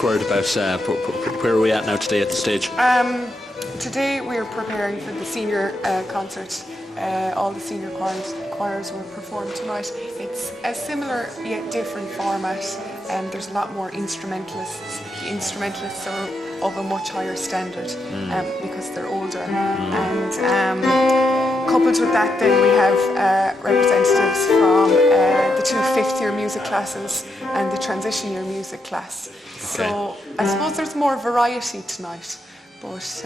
Word about where are we at now today at the stage? Today we're preparing for the senior concert. All the senior choirs will perform tonight. It's a similar yet different format, and there's a lot more instrumentalists. The instrumentalists are of a much higher standard because they're older. And coupled with that, then we have representatives from the two fifth-year music classes and the transition year music class. Okay. So I suppose there's more variety tonight, but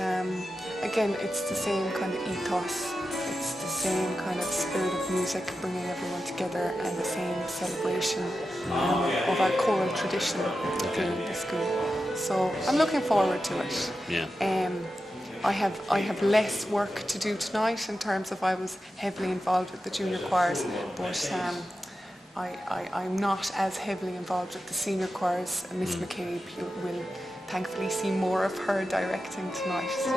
again, it's the same kind of ethos. It's the same kind of spirit of music, bringing everyone together, and the same celebration of our choral tradition within the school. So I'm looking forward to it. Yeah. I have less work to do tonight in terms of I was heavily involved with the junior choirs, but I'm not as heavily involved with the senior choirs. Miss McCabe, you will thankfully see more of her directing tonight. So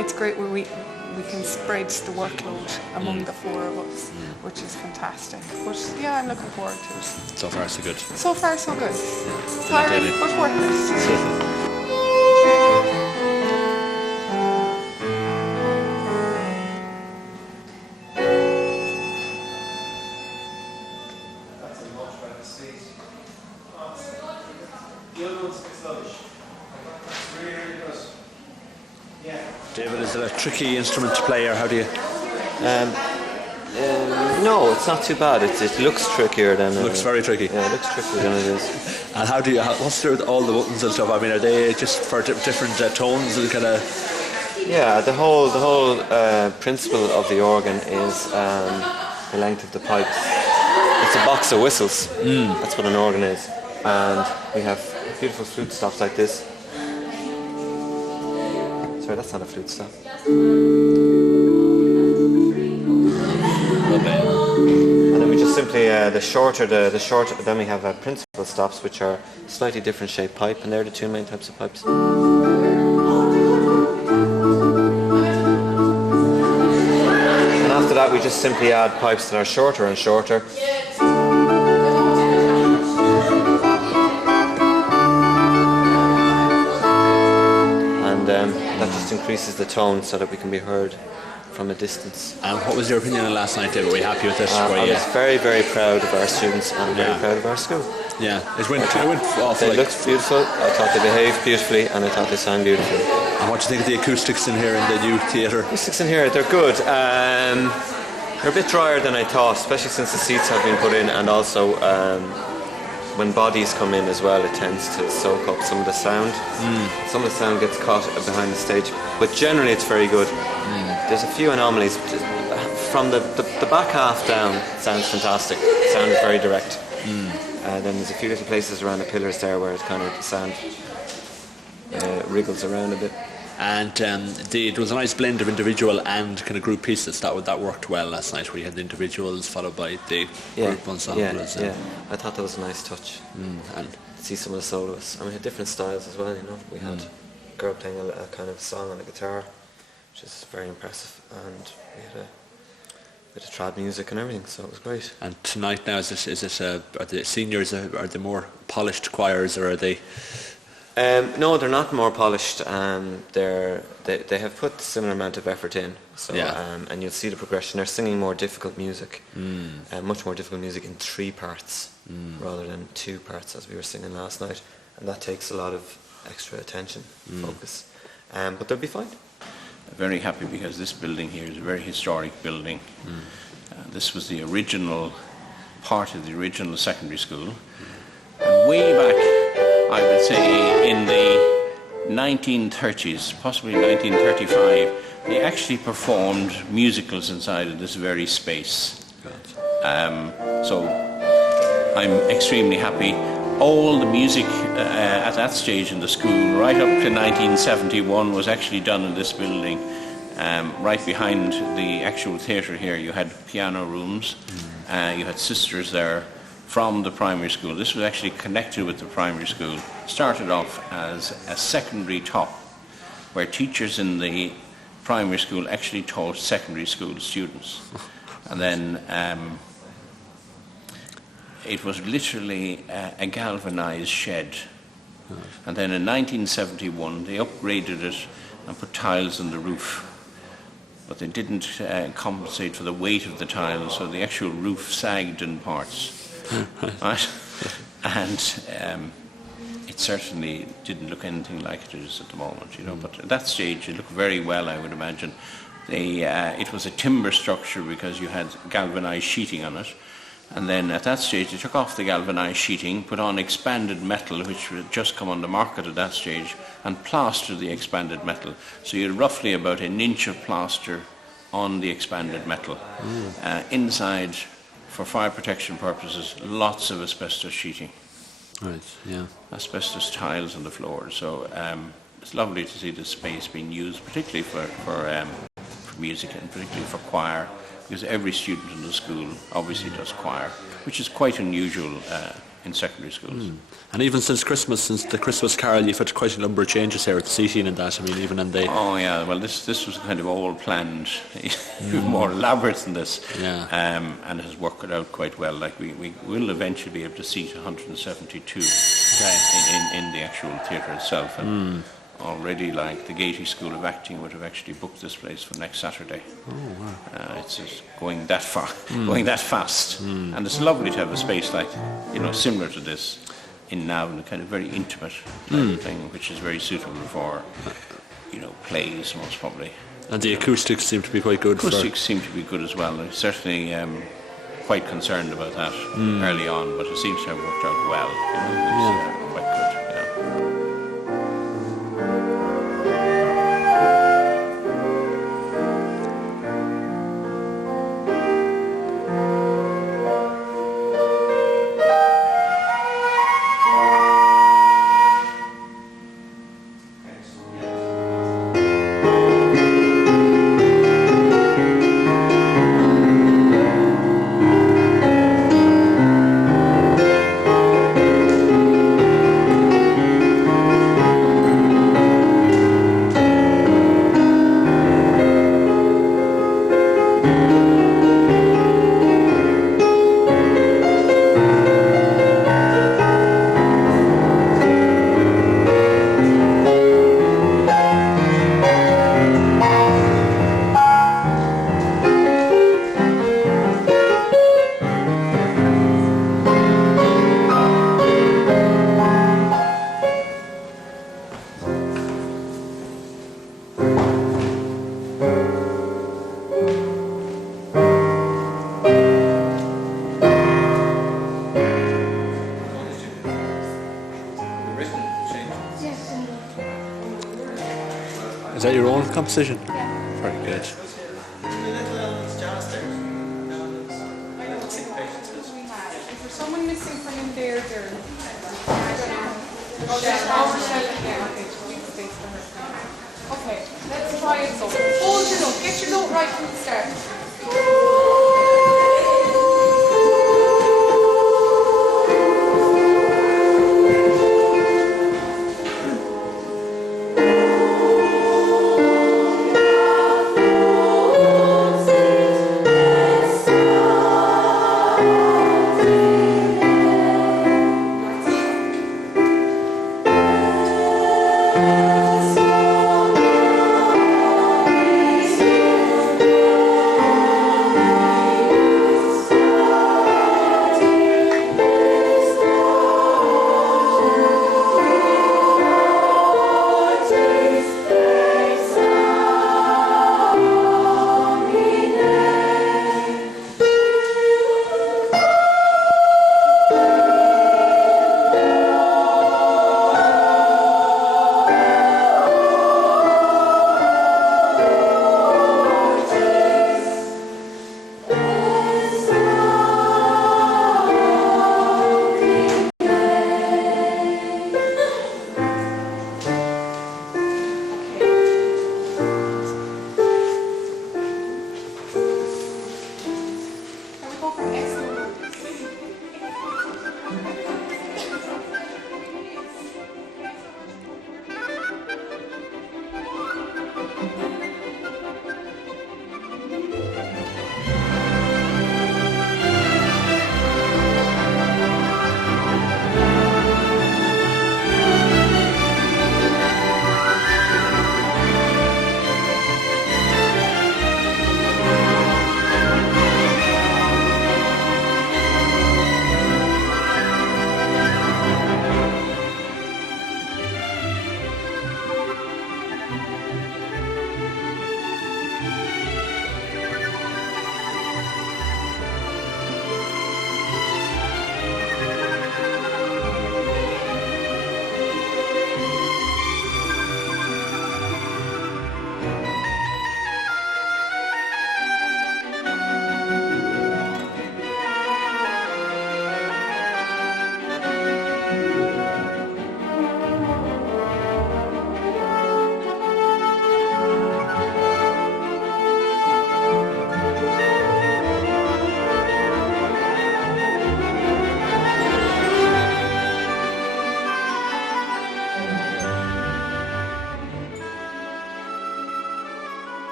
it's great where we can spread the workload among the four of us, which is fantastic. But yeah, I'm looking forward to it. So far, so good. So far, so good. Tiring, but worth it. David, is it a tricky instrument to play, or how do you? No, it's not too bad. It looks trickier than. It looks very tricky. Yeah, it looks trickier than it is. And how do you? What's there with all the buttons and stuff? I mean, are they just for different tones and kind of? Yeah, the whole principle of the organ is the length of the pipes. It's a box of whistles. That's what an organ is, and we have beautiful flute stops like this. Sorry, that's not a flute stop. And then we just simply the shorter. Then we have principal stops, which are slightly different shaped pipe, and they're the two main types of pipes. And after that, we just simply add pipes that are shorter and shorter. That just increases the tone so that we can be heard from a distance. And what was your opinion on last night, David? Were you happy with it? I was very, very proud of our students and very proud of our school. Yeah, it went off. They looked beautiful. I thought they behaved beautifully, and I thought they sang beautifully. And what do you think of the acoustics in here in the new theatre? Acoustics in here, they're good. They're a bit drier than I thought, especially since the seats have been put in, and also when bodies come in as well, it tends to soak up some of the sound. Some of the sound gets caught behind the stage, but generally it's very good. There's a few anomalies. From the back half down, it sounds fantastic. The sound is very direct. Then there's a few little places around the pillars there where it kind of the sound wriggles around a bit. And there was a nice blend of individual and kind of group pieces. That worked well last night, where you had the individuals followed by the group ensembles. Yeah, I thought that was a nice touch. And see some of the soloists. And we had different styles as well, you know. We had a girl playing a kind of song on a guitar, which is very impressive. And we had a bit of trad music and everything, so it was great. And tonight now, are the seniors, are they more polished choirs, or are they... No, they're not more polished. They have put a similar amount of effort in. So, and you'll see the progression. They're singing more difficult music, much more difficult music in 3 parts rather than 2 parts as we were singing last night. And that takes a lot of extra attention, focus. But they'll be fine. Very happy because this building here is a very historic building. This was the original part of the original secondary school. And way back, I would say, in the 1930s, possibly 1935, they actually performed musicals inside of this very space. So I'm extremely happy. All the music at that stage in the school, right up to 1971, was actually done in this building. Right behind the actual theatre here, you had piano rooms. You had sisters there from the primary school. This was actually connected with the primary school. Started off as a secondary top, where teachers in the primary school actually taught secondary school students. And then it was literally a galvanized shed. And then in 1971 they upgraded it and put tiles on the roof. But they didn't compensate for the weight of the tiles, so the actual roof sagged in parts. Right? And it certainly didn't look anything like it is at the moment, you know. But at that stage it looked very well, I would imagine. It was a timber structure because you had galvanized sheeting on it. And then at that stage they took off the galvanized sheeting, put on expanded metal, which had just come on the market at that stage, and plastered the expanded metal. So you had roughly about an inch of plaster on the expanded metal. Inside, for fire protection purposes, lots of asbestos sheeting. Right, yeah. Asbestos tiles on the floor. So it's lovely to see this space being used, particularly for music and particularly for choir, because every student in the school obviously does choir, which is quite unusual in secondary schools. And even since Christmas, since the Christmas Carol, you've had quite a number of changes here at the seating and that. I mean, even in the... Oh yeah, well this was kind of all planned, more elaborate than this, and it has worked out quite well. Like we will eventually be able to seat 172 in the actual theatre itself. And already, like the Katy School of Acting would have actually booked this place for next Saturday. Oh wow! It's just going that far, going that fast, and it's lovely to have a space like, you know, similar to this in Navan, a kind of very intimate type of thing, which is very suitable for, you know, plays most probably. And the acoustics seem to be quite good. Acoustics seem to be good as well. I'm certainly quite concerned about that early on, but it seems to have worked out well. You know, it's quite good. Is that your own composition? Yeah. Very good. Is there someone missing from in there? I don't know. Oh, there's Rochelle in there. Okay, just leave space for her. Okay, let's try it. So hold your note. Get your note right from the start.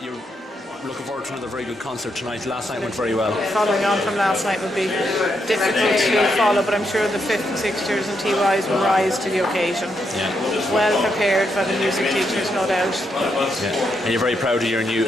You're looking forward to another very good concert tonight. Last night went very well. Following on from last night would be difficult to follow, but I'm sure the 5th and 6th years and TYs will rise to the occasion. Yeah. Well prepared by the music teachers, no doubt. Yeah. And you're very proud of your new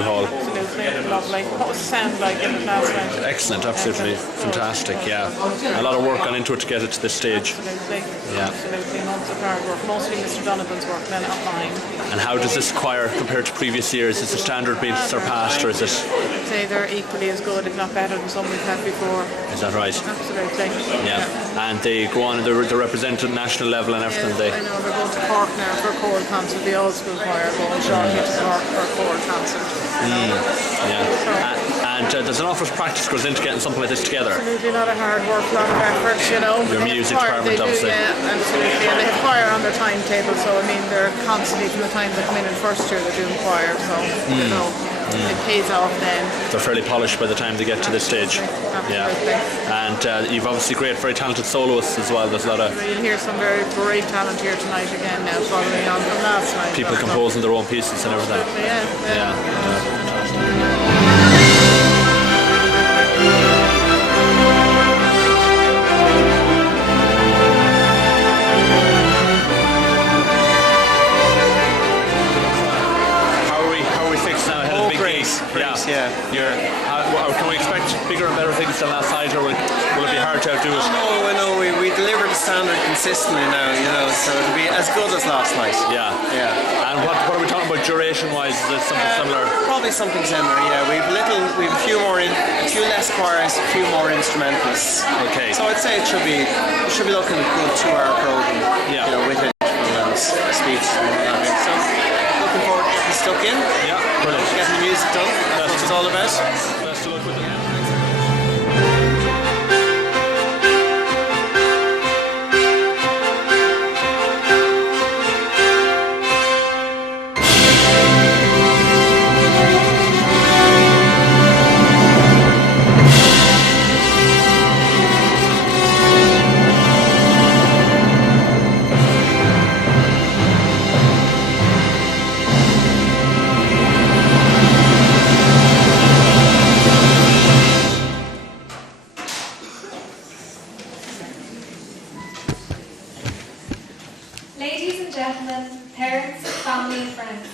hall. Absolutely, lovely. What was the sound like in it last night? Excellent, absolutely fantastic. Yeah, a lot of work gone into it to get it to this stage. Absolutely. Yeah. Absolutely, months of hard work. Mostly Mr. Donovan's work, then not mine. And how does this choir compare to previous years? Is the standard being surpassed, or is it? I'd say they're equally as good, if not better, than some we've had before. Is that right? Absolutely. Yeah. And they go on, they're represented at national level and everything. I know they're going to Cork now for a choral concert. The old school choir going shortly to Cork for a choral concert. Yeah. And there's an awful practice goes into getting something like this together. Absolutely, a lot of hard work, a lot of effort, you know. Your music department, obviously. Yeah, absolutely. And they have choir on their timetable, so I mean, they're constantly, from the time they come in first year, they're doing choir, so, you know, it pays off then. They're fairly polished by the time they get to this stage. Absolutely. Yeah. And you've obviously great, very talented soloists as well. There's a lot of... You'll hear some very great talent here tonight again now, following on from last night. People composing their own pieces and everything. Absolutely, yeah. Fantastic. Yeah. Can we expect bigger and better things than last night, or will it be hard to outdo it? No, we deliver the standard consistently now, you know, so it'll be as good as last night. Yeah. Yeah. And what are we talking about duration-wise? Is this something similar? Probably something similar, yeah. We've a few less choirs, a few more instrumentalists. Okay. So I'd say it should be looking at a good 2-hour program. Yeah. You know, with speech and what have you. So looking forward to getting stuck in. Yeah. Brilliant. Getting the music done. That's what it's all about. Best of luck with it. Ladies and gentlemen, parents, family and friends,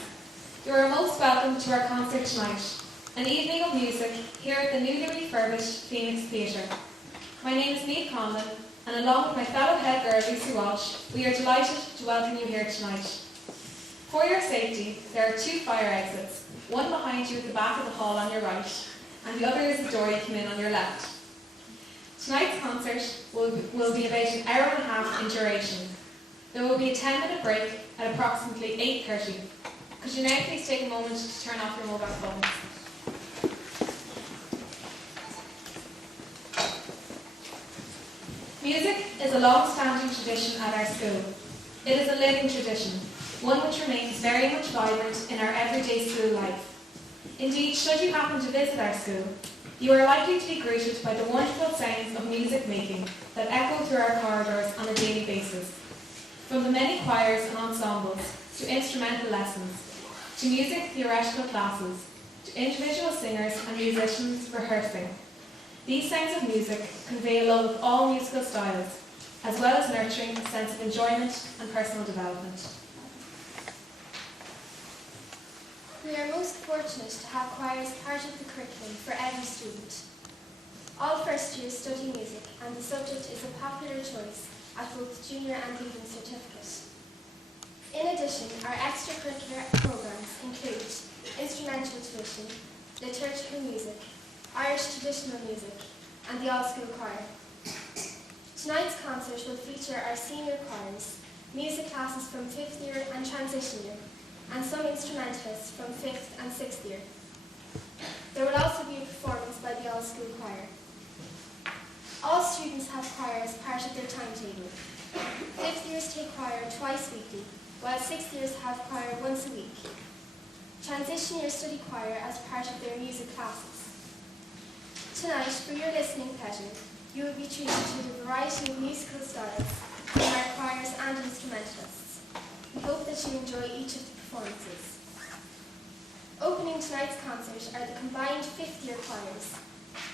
you are most welcome to our concert tonight, an evening of music here at the newly refurbished Phoenix Theatre. My name is Niamh Conlon, and along with my fellow head girl Lucy Walsh, we are delighted to welcome you here tonight. For your safety, there are 2 fire exits, one behind you at the back of the hall on your right, and the other is the door you come in on your left. Tonight's concert will be about an hour and a half in duration. There will be a 10-minute break at approximately 8:30. Could you now please take a moment to turn off your mobile phones? Music is a long-standing tradition at our school. It is a living tradition. one which remains very much vibrant in our everyday school life. Indeed, should you happen to visit our school, you are likely to be greeted by the wonderful sounds of music making that echo through our corridors on a daily basis. From the many choirs and ensembles, to instrumental lessons, to music theoretical classes, to individual singers and musicians rehearsing. These sounds of music convey a love of all musical styles, as well as nurturing a sense of enjoyment and personal development. We are most fortunate to have choir as part of the curriculum for every student. All first years study music, and the subject is a popular choice at both junior and leaving certificate. In addition, our extracurricular programs include instrumental tuition, liturgical music, Irish traditional music, and the all-school choir. Tonight's concert will feature our senior choirs, music classes from 5th year and transition year, and some instrumentalists from 5th and 6th year. There will also be a performance by the all-school choir. All students have choir as part of their timetable. 5th years take choir twice weekly, while 6th years have choir once a week. Transition years study choir as part of their music classes. Tonight, for your listening pleasure, you will be treated to the variety of musical styles from our choirs and instrumentalists. We hope that you enjoy each of the performances. Opening tonight's concert are the combined 5th year choirs.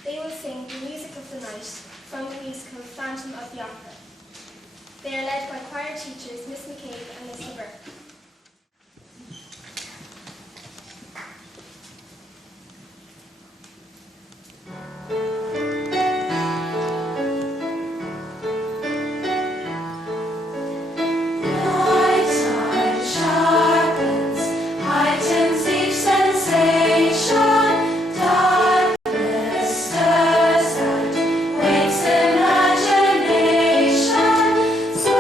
They will sing the music of the night from the musical Phantom of the Opera. They are led by choir teachers Miss McCabe and Miss LeBurke. Imagination, so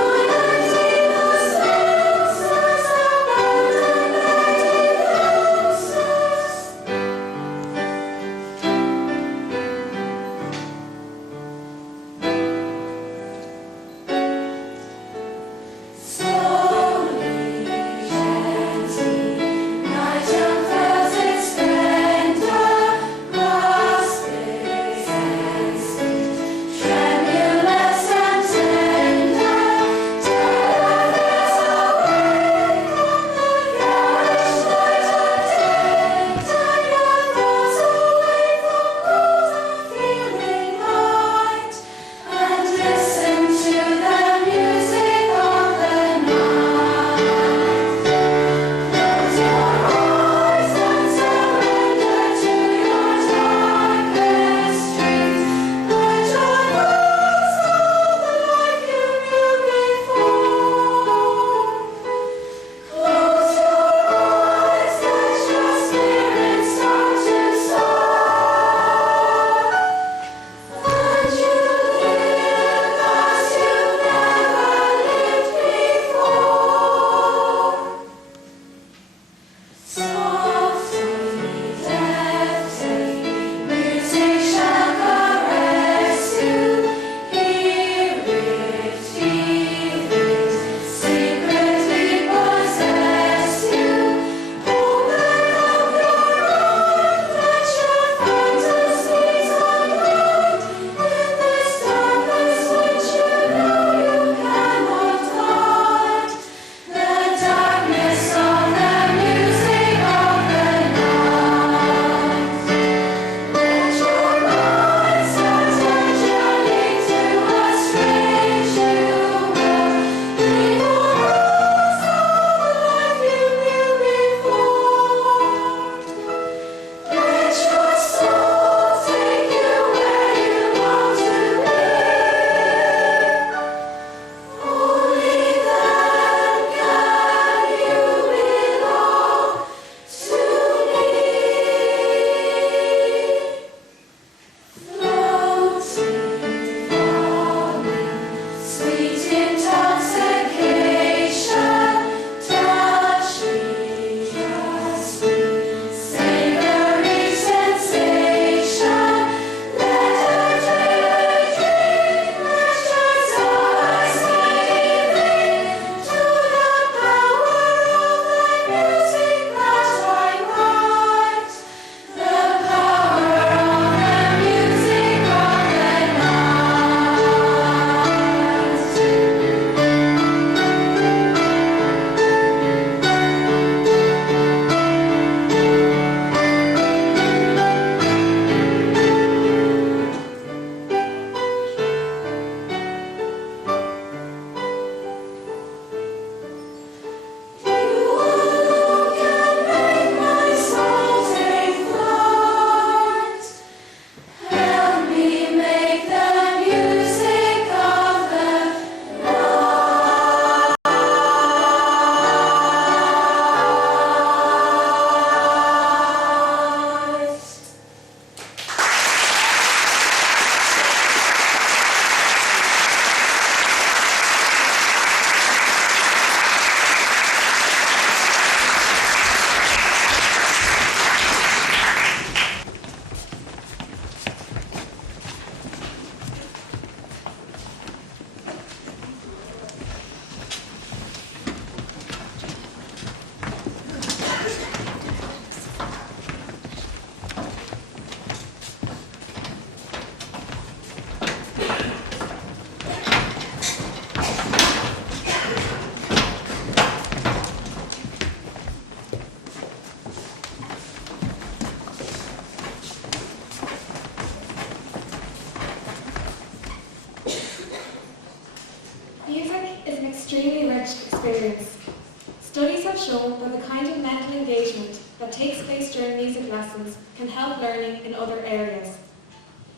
that takes place during music lessons can help learning in other areas.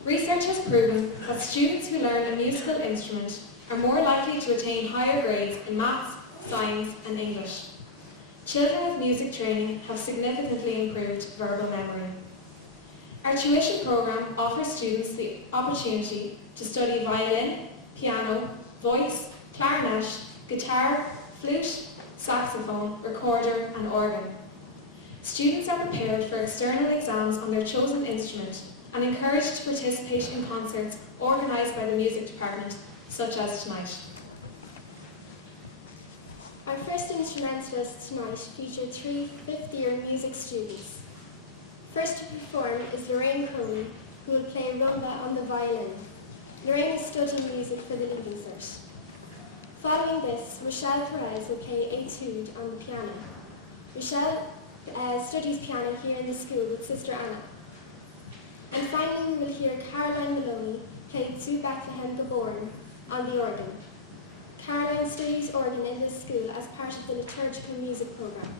Research has proven that students who learn a musical instrument are more likely to attain higher grades in maths, science and English. Children with music training have significantly improved verbal memory. Our tuition programme offers students the opportunity to study violin, piano, voice, clarinet, guitar, flute, saxophone, recorder and organ. Students are prepared for external exams on their chosen instrument and encouraged to participate in concerts organised by the music department, such as tonight. Our first instrumentalists tonight feature 3 fifth-year music students. First to perform is Lorraine Crowley, who will play Rumba on the violin. Lorraine is studying music for the leaving cert. Following this, Richelle Perez will play Étude on the piano. Richelle studies piano here in the school with Sister Anna. And finally, we will hear Caroline Moloney play Étude Bethlehem Geboren on the organ. Caroline studies organ in this school as part of the liturgical music programme.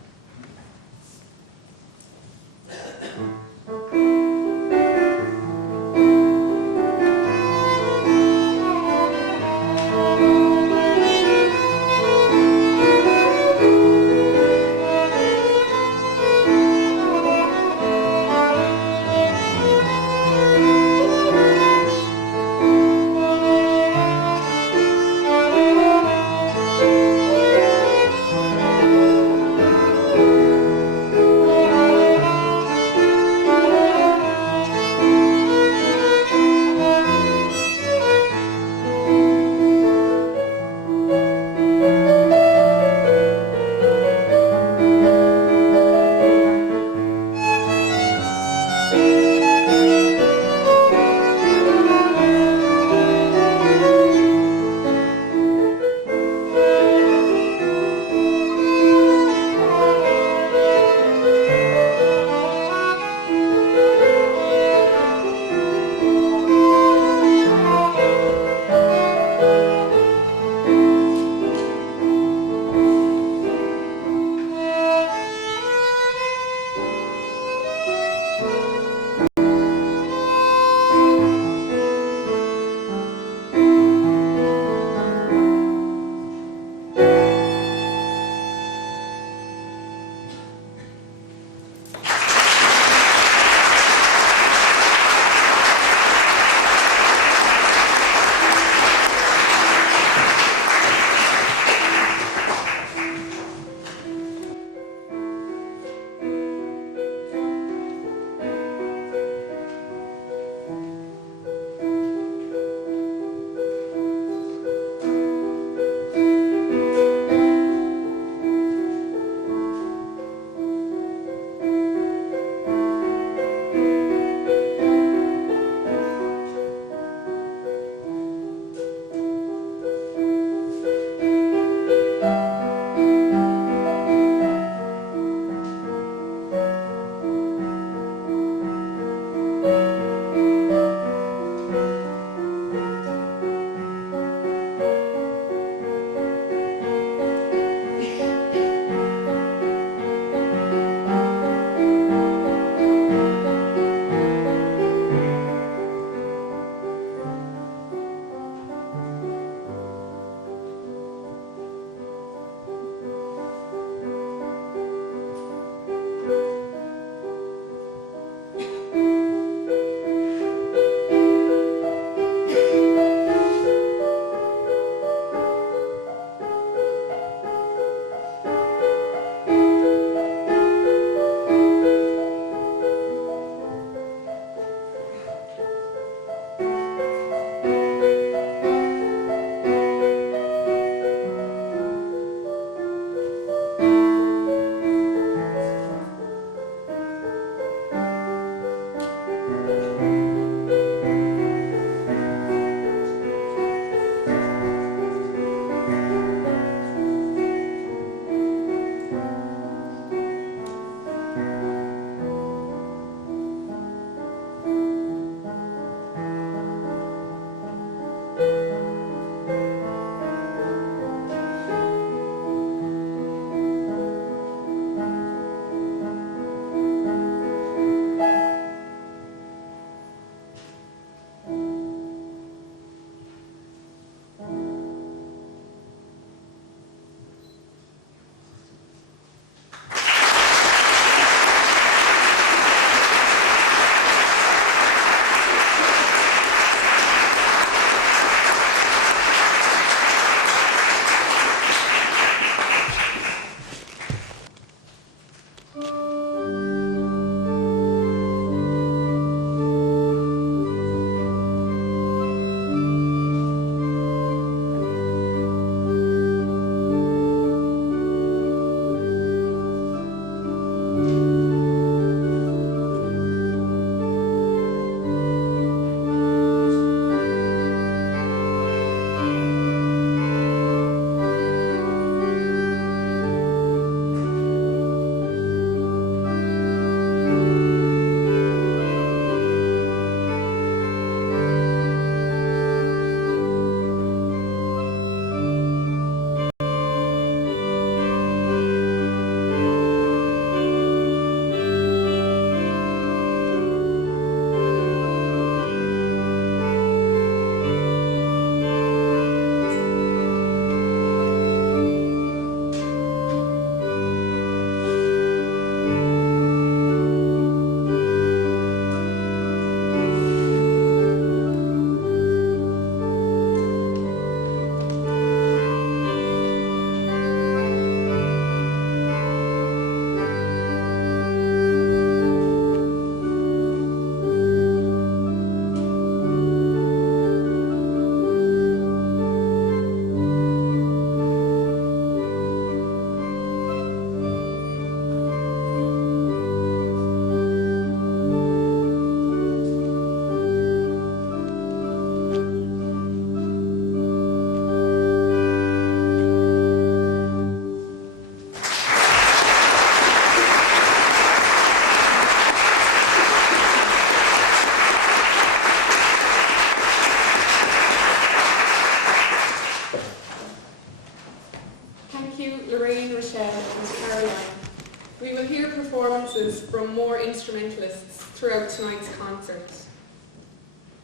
We will hear performances from more instrumentalists throughout tonight's concert.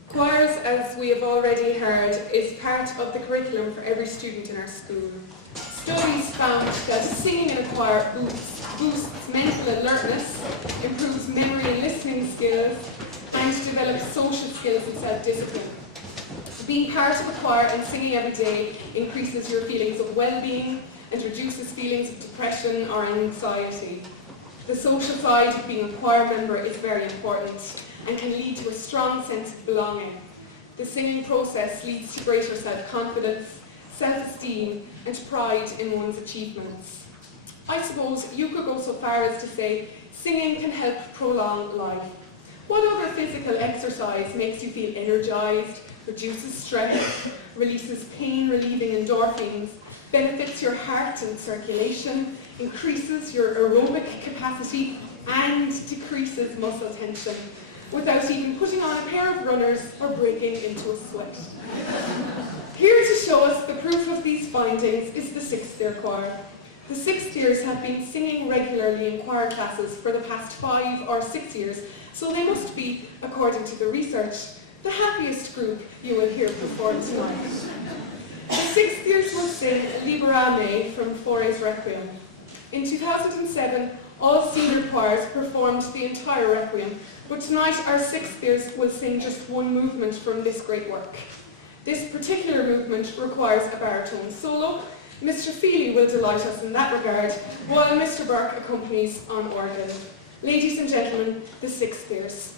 Choirs, as we have already heard, is part of the curriculum for every student in our school. Studies found that singing in a choir boosts mental alertness, improves memory and listening skills, and develops social skills and self-discipline. Being part of a choir and singing every day increases your feelings of well-being and reduces feelings of depression or anxiety. The social side of being a choir member is very important and can lead to a strong sense of belonging. The singing process leads to greater self-confidence, self-esteem, and pride in one's achievements. I suppose you could go so far as to say singing can help prolong life. What other physical exercise makes you feel energized, reduces stress, releases pain-relieving endorphins, benefits your heart and circulation, increases your aerobic capacity, and decreases muscle tension, without even putting on a pair of runners or breaking into a sweat? Here to show us the proof of these findings is the 6th year choir. The 6th years have been singing regularly in choir classes for the past 5 or 6 years, so they must be, according to the research, the happiest group you will hear perform tonight. The 6th years will sing Libera Me from Fauré's Requiem. In 2007, all senior choirs performed the entire Requiem, but tonight our 6th years will sing just one movement from this great work. This particular movement requires a baritone solo. Mr. Feely will delight us in that regard, while Mr. Burke accompanies on organ. Ladies and gentlemen, the 6th years.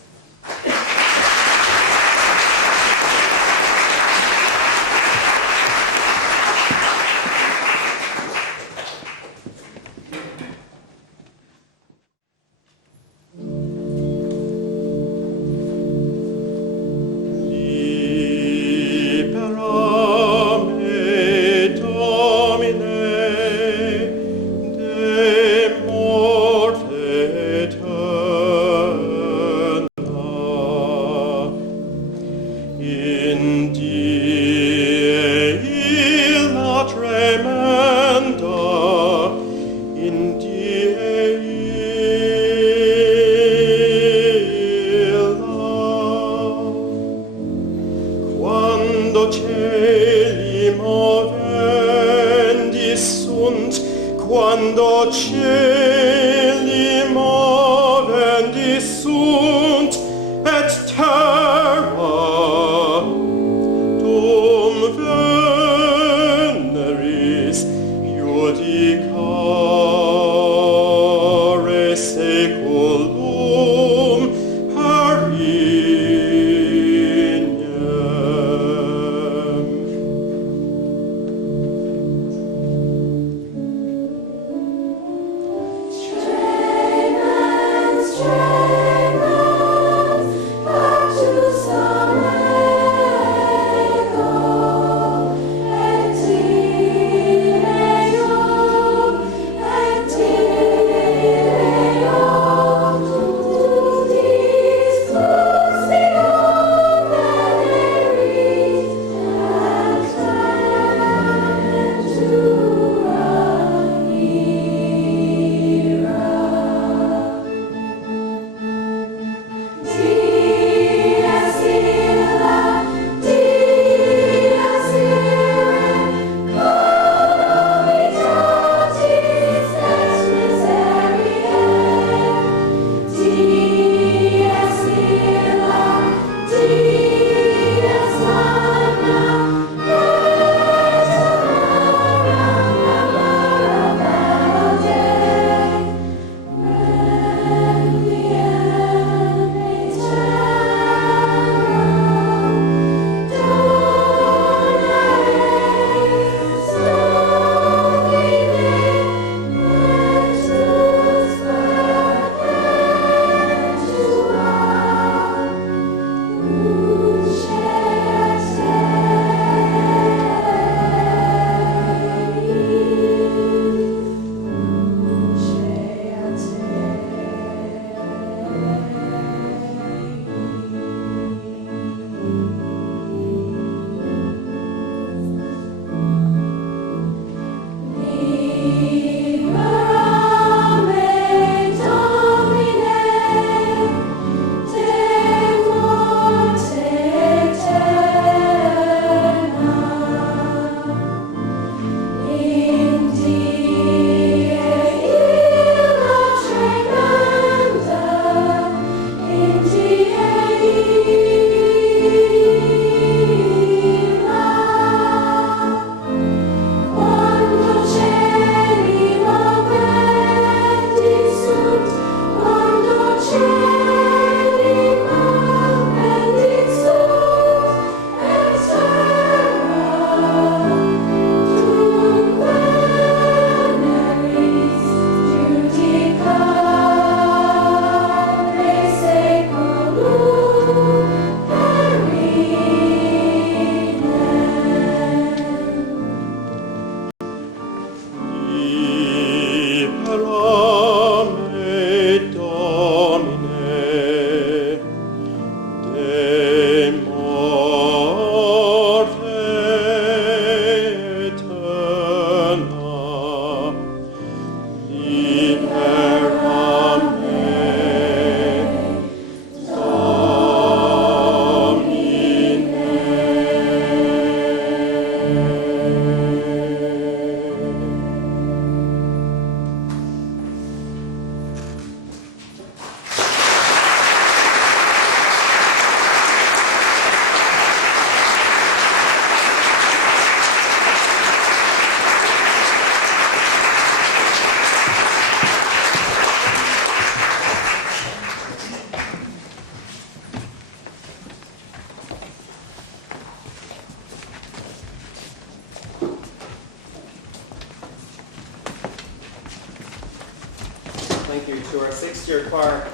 to our sixth-year choir.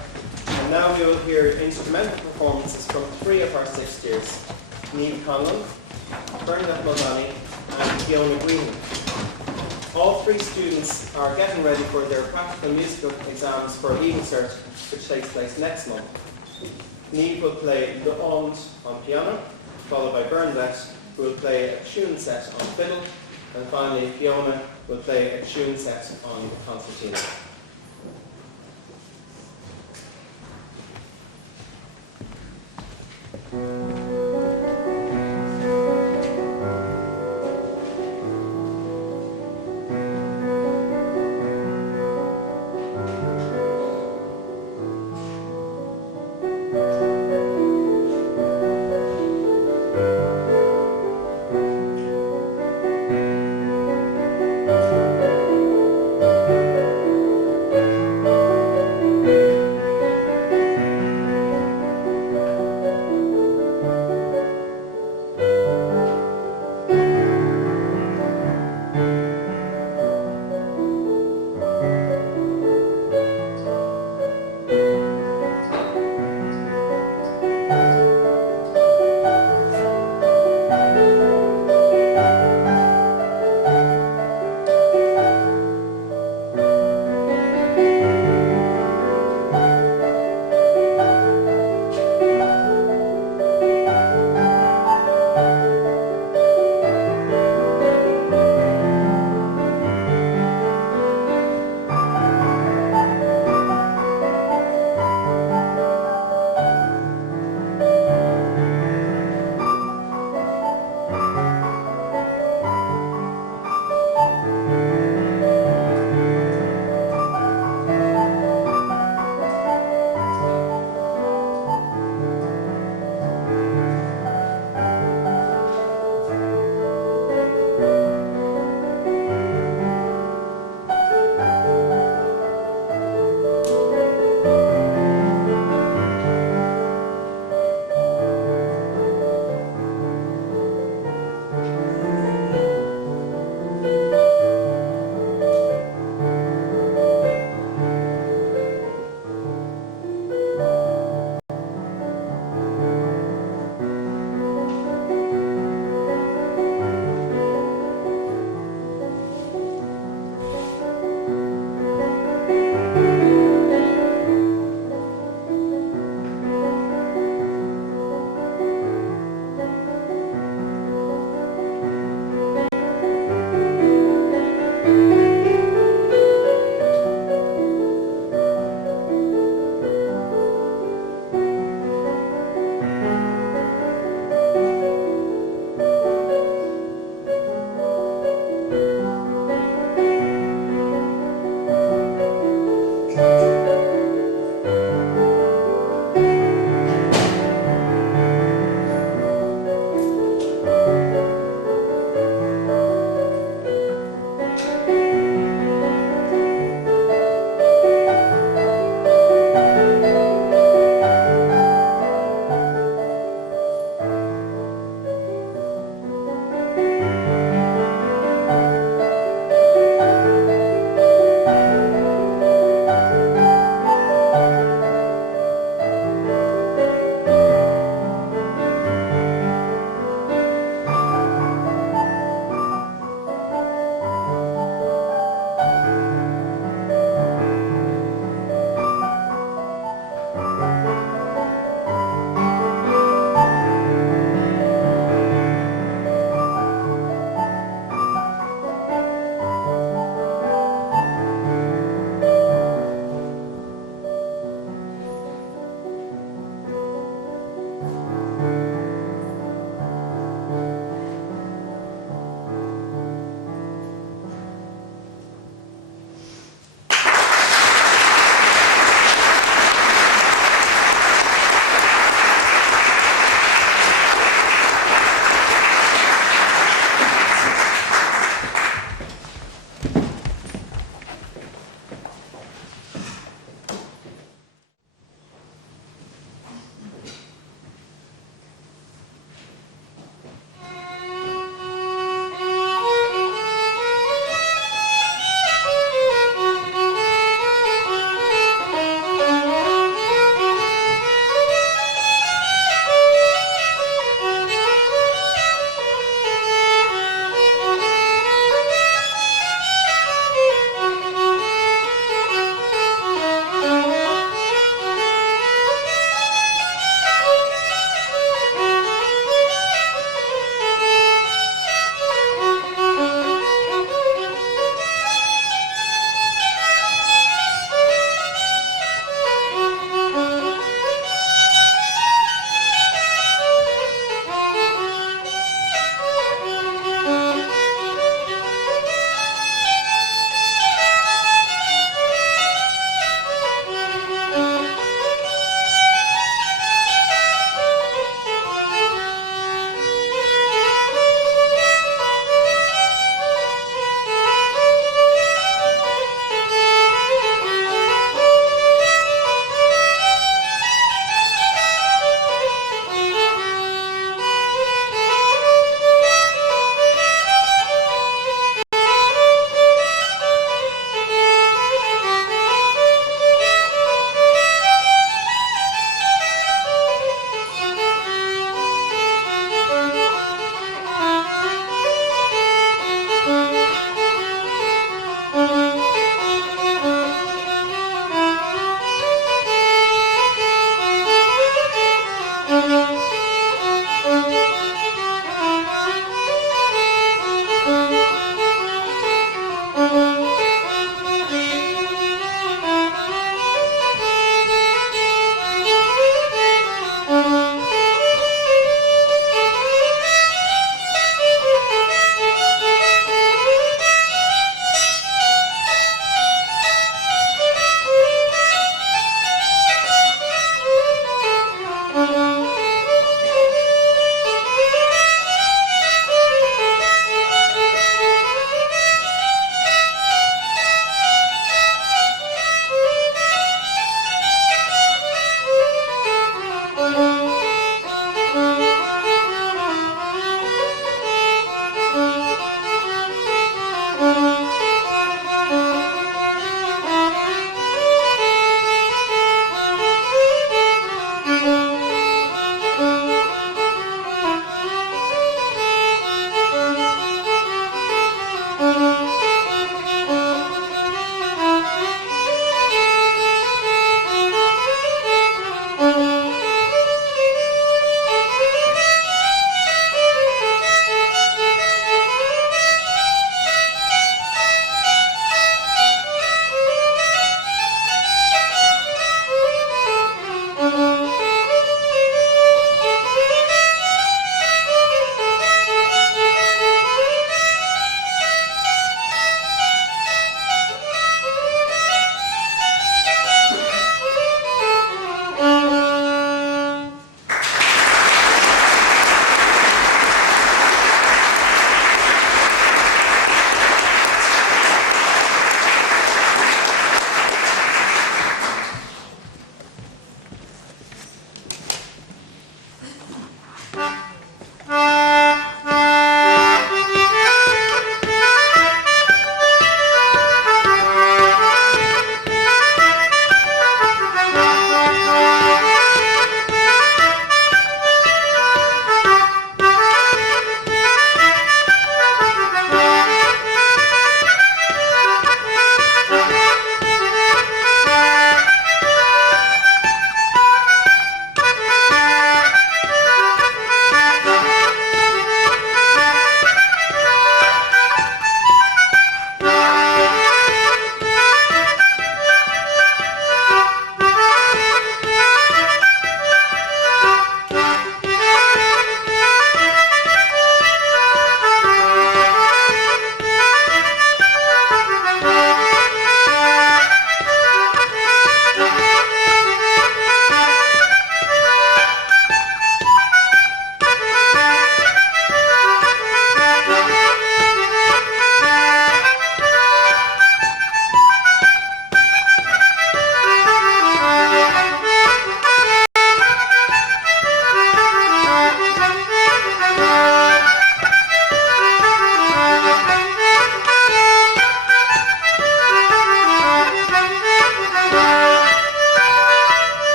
And now we will hear instrumental performances from 3 of our sixth years, Niamh Conlon, Bernadette Mulvany, and Fiona Guihen. All 3 students are getting ready for their practical musical exams for Leaving Cert, which takes place next month. Niamh will play the Onde on piano, followed by Bernadette, who will play a tune set on fiddle, and finally Fiona will play a tune set on the concertina.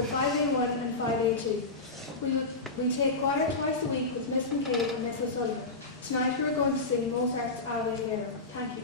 for 5A1 and 5A2. We take choir twice a week with Miss McCabe and Miss O'Sullivan. Tonight we are going to sing Mozart's Ave Verum. Thank you.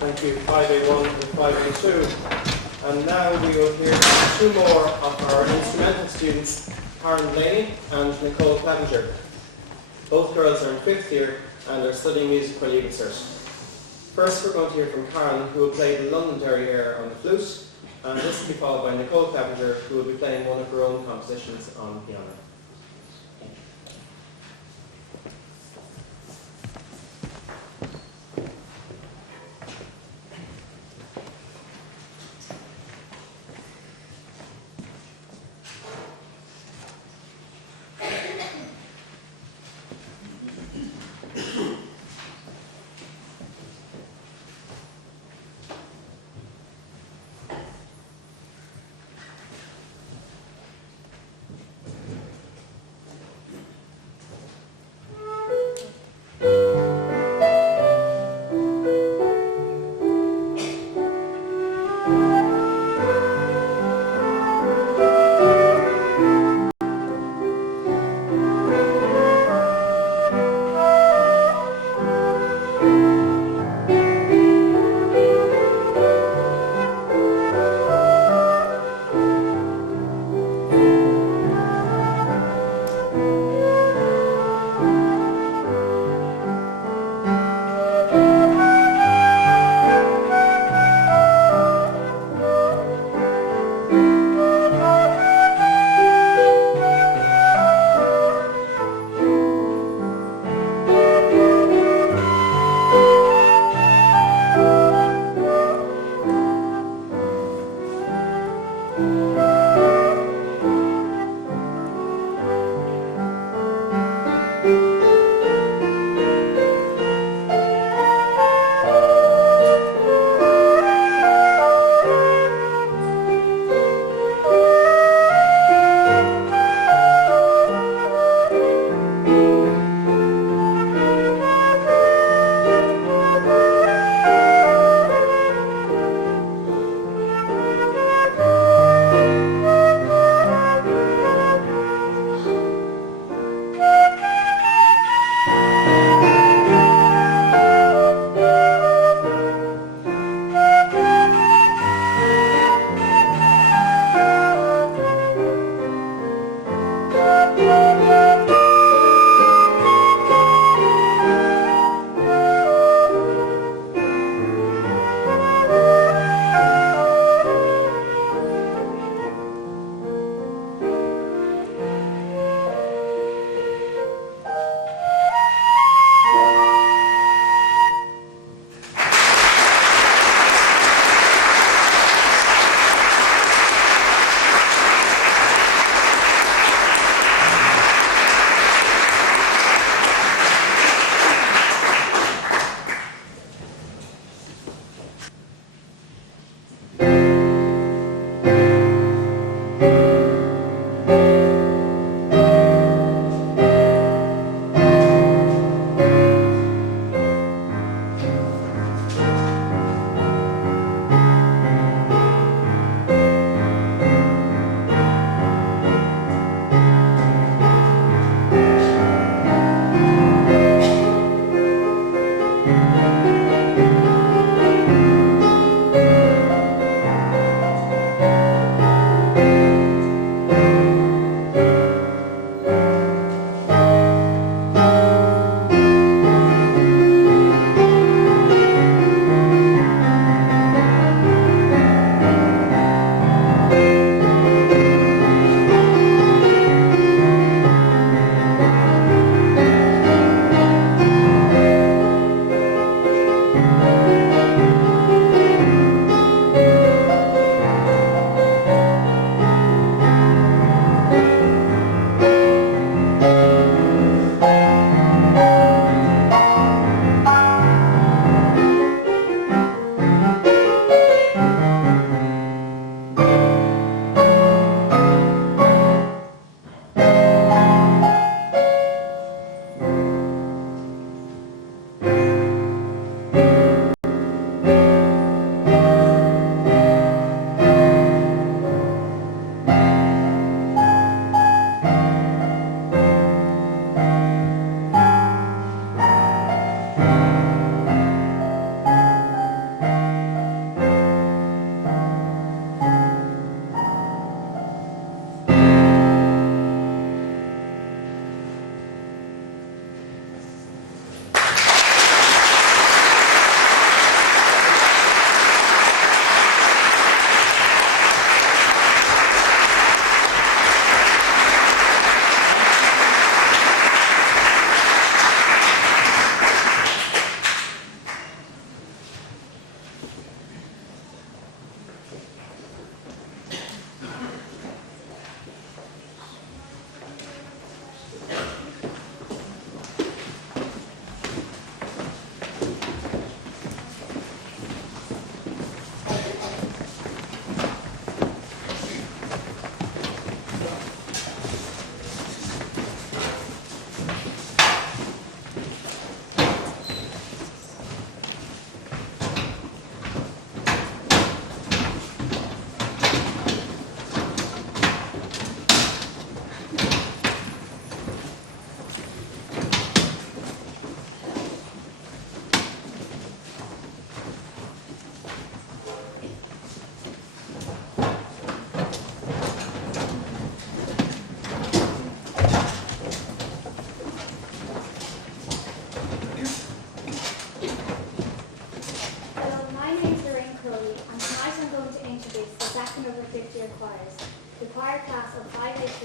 Thank you, 5A1 and 5A2. And now we will hear two more of our instrumental students, Blaney and Nicole Clevenger. Both girls are in 5th year and are studying music while you cert. First we're going to hear from Karen, who will play the Londonderry Air on the flute, and this will be followed by Nicole Clevenger, who will be playing one of her own compositions on the piano.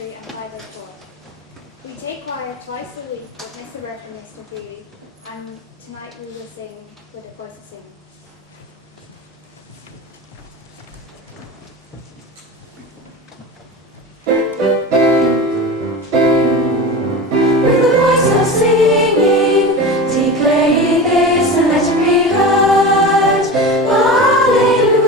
3 and 5 out 4. We take choir twice a week with Mr. Burke and Mr. Céilí, and tonight we will sing with a voice of singing. With the voice of singing, declare ye this and let it be heard. Hallelujah,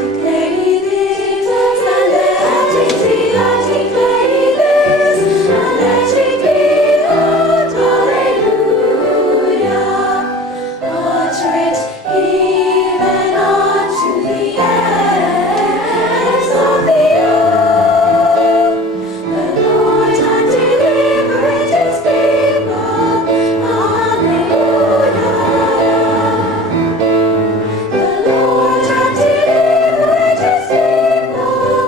declare ye this and let it be heard. Declare ye this and let it be heard. Hallelujah, utter it even unto the ends of the earth. The Lord hath delivered his people. Hallelujah. The Lord hath delivered his people.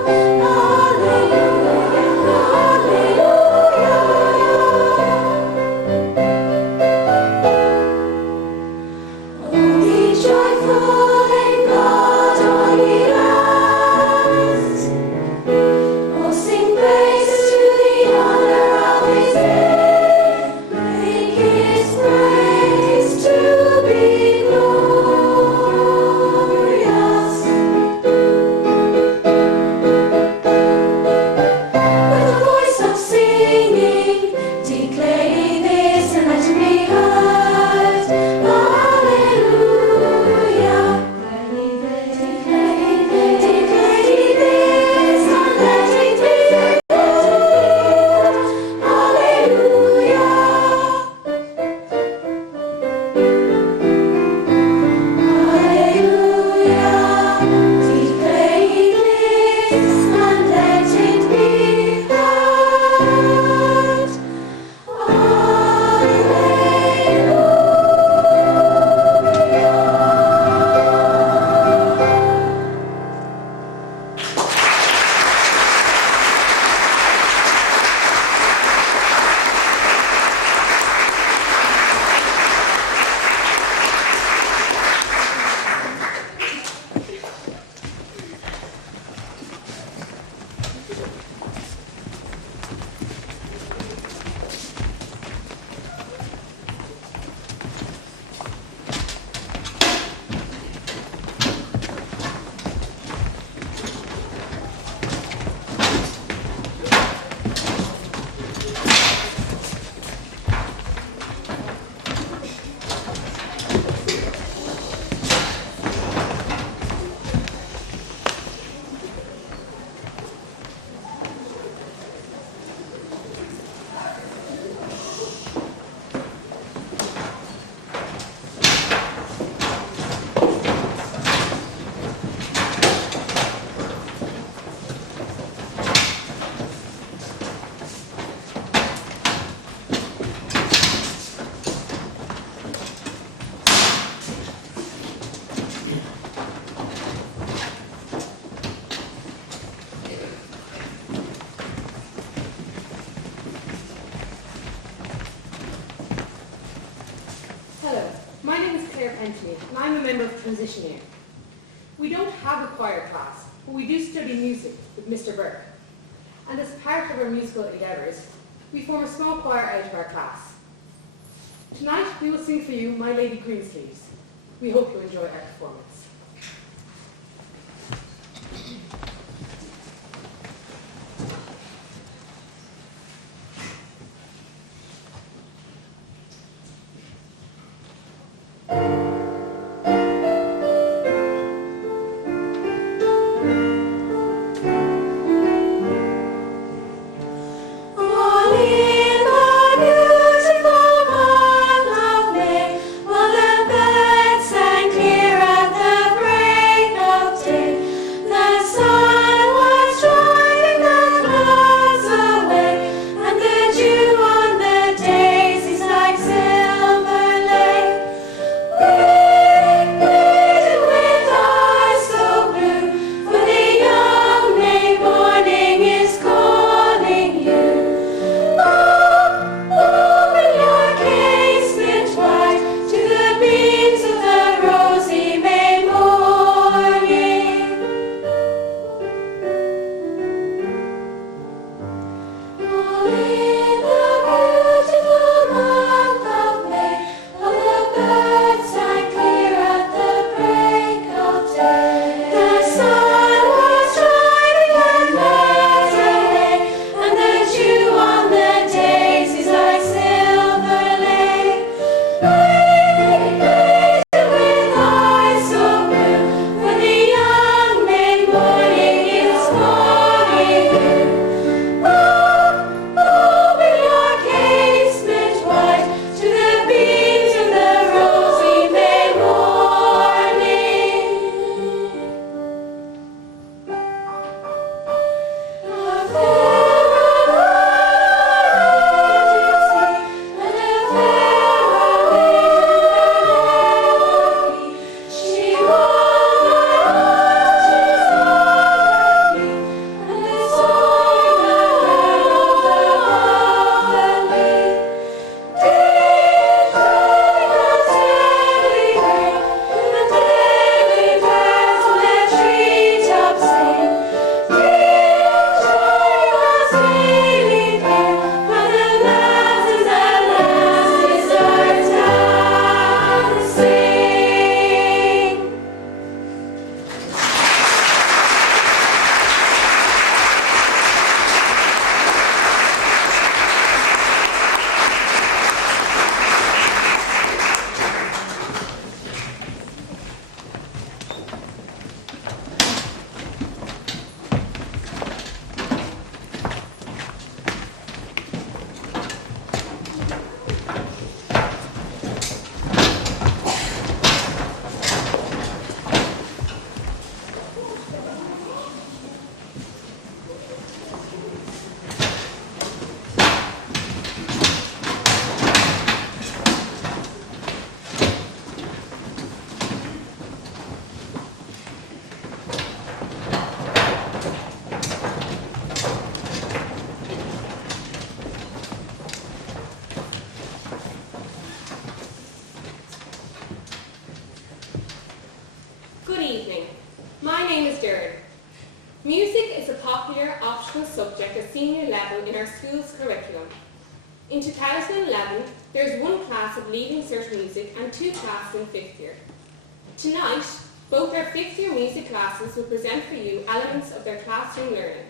Hallelujah. Hallelujah. Oh, be joyful in God, all ye lands. Oh, sing praises to the honor of his name. Make his praise to be glorious. With a voice of singing, declare ye this and let it be heard. Hallelujah. Declare ye this and let it be heard. Hallelujah. Hallelujah. Declare ye this and let it be heard. Hello, my name is Claire Pentony, and I'm a member of Transition Air. We don't have a choir class, but we do study music with Mr. Burke. And as part of our musical endeavours, we form a small choir out of our class. Tonight we will sing for you My Lady Greensleeves. We hope you enjoy our performance. All in the beautiful month of May, while the birds sang clear at the subject at senior level in our school's curriculum. In 2011, there is one class of Leaving Cert Music and 2 classes in 5th year. Tonight, both our 5th year music classes will present for you elements of their classroom learning.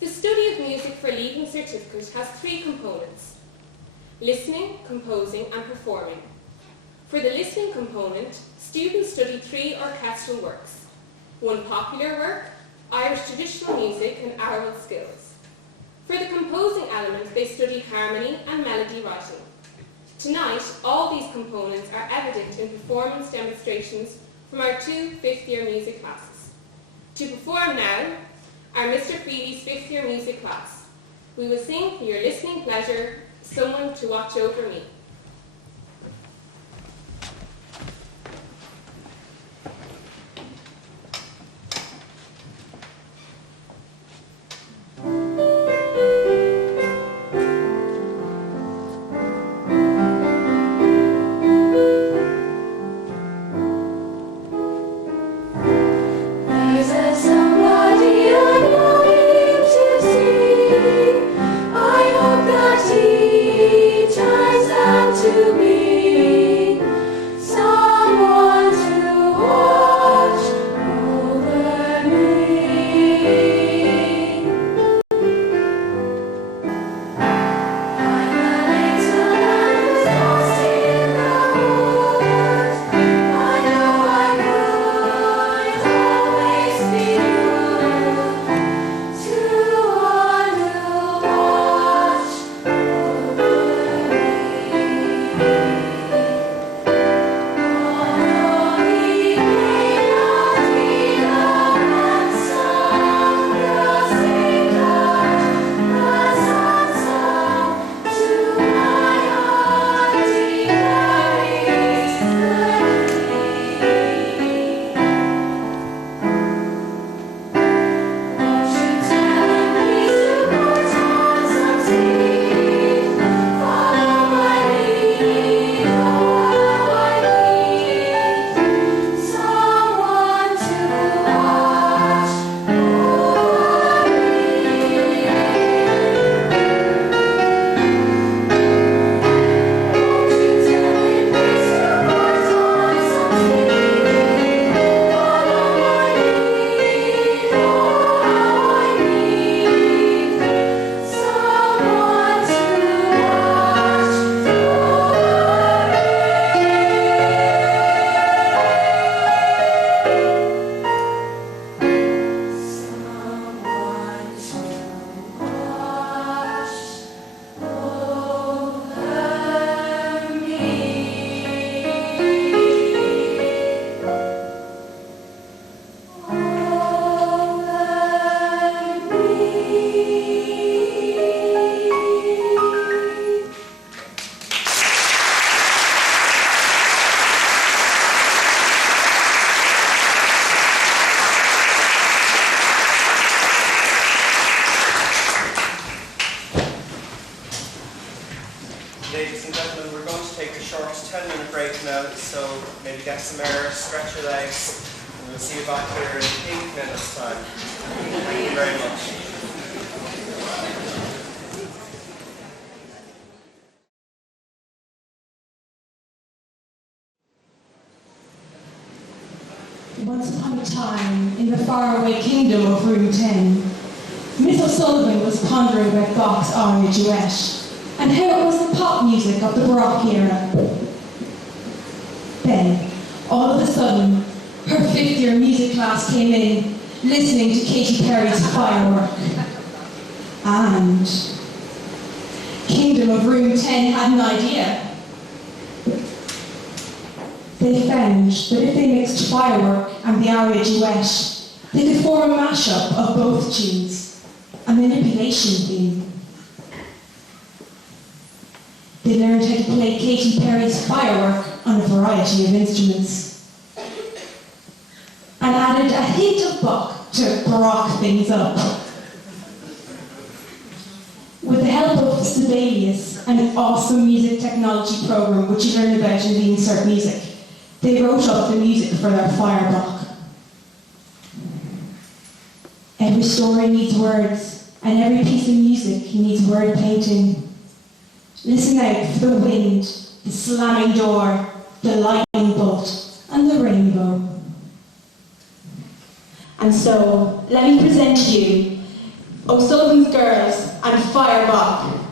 The study of music for Leaving Certificate has 3 components: listening, composing and performing. For the listening component, students study 3 orchestral works, 1 popular work, Irish traditional music and oral skills. For the composing element, they study harmony and melody writing. Tonight, all these components are evident in performance demonstrations from our 2 5th year music classes. To perform now are Mr. Freeby's 5th year music class. We will sing for your listening pleasure, Someone to Watch Over Me. Ladies and gentlemen, we're going to take a short 10-minute break now, so maybe get some air, stretch your legs, and we'll see you back here in 8 minutes' time. Thank you very much. Once upon a time, in the faraway kingdom of Room 10, Miss O'Sullivan was pondering about Bach's aria duet, and how it was the pop music of the Baroque era. Then, all of a sudden, her 5th year music class came in, listening to Katy Perry's Firework. And Kingdom of Room 10 had an idea. They found that if they mixed Firework and the aria duet, they could form a mashup of both tunes, a manipulation theme. They learned how to play Katy Perry's Firework on a variety of instruments, and added a hint of Bach to baroque things up. With the help of Sibelius, an awesome music technology program which you learn about in the Insert Music, they wrote up the music for their Fire Bach. Every story needs words, and every piece of music needs word painting. Listen out for the wind, the slamming door, the lightning bolt, and the rainbow. And so, let me present to you O'Sullivan's Girls and Fire Bach.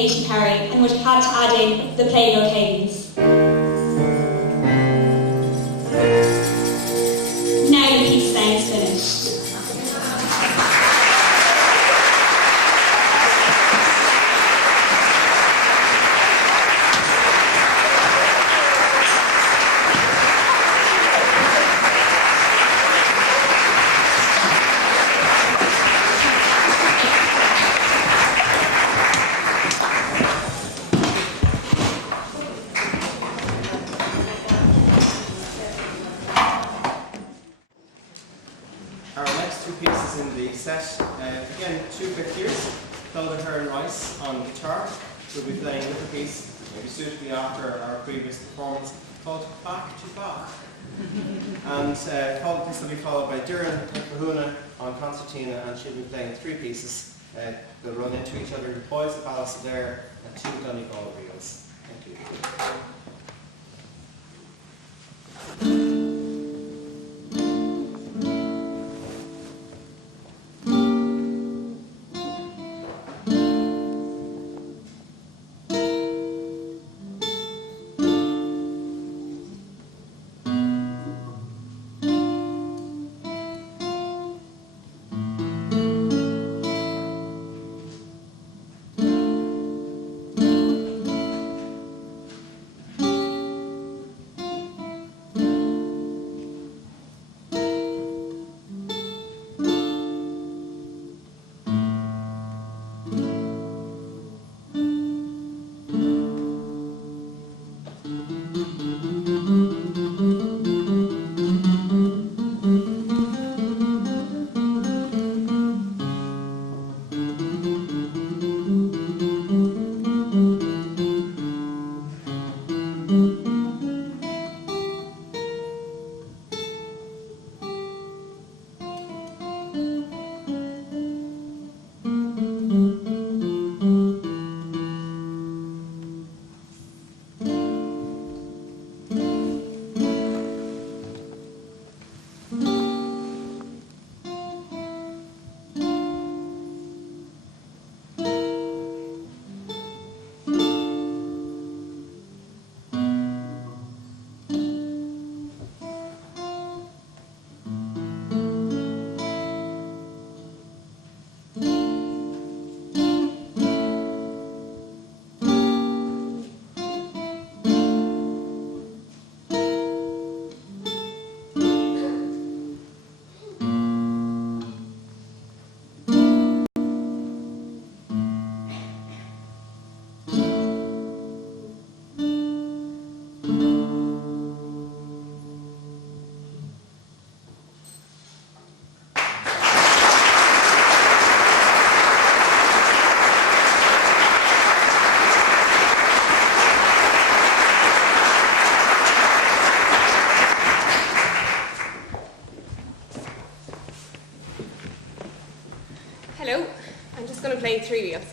Katy Perry and would have had to add in the Play-Doh cadence. Now the piece sounds finished. pieces in the set. Again, 2 fifth years. Clodagh Hearn Rice on guitar. We'll be playing a little piece, maybe suitably after our previous performance, called Back to Bach. And this will be followed by Doireann Mahuna on concertina, and she'll be playing 3 pieces. They'll run into each other, the Poise of Ballast of Air and 2 Donegal reels. Thank you. Hello, I'm just going to play 3 reels.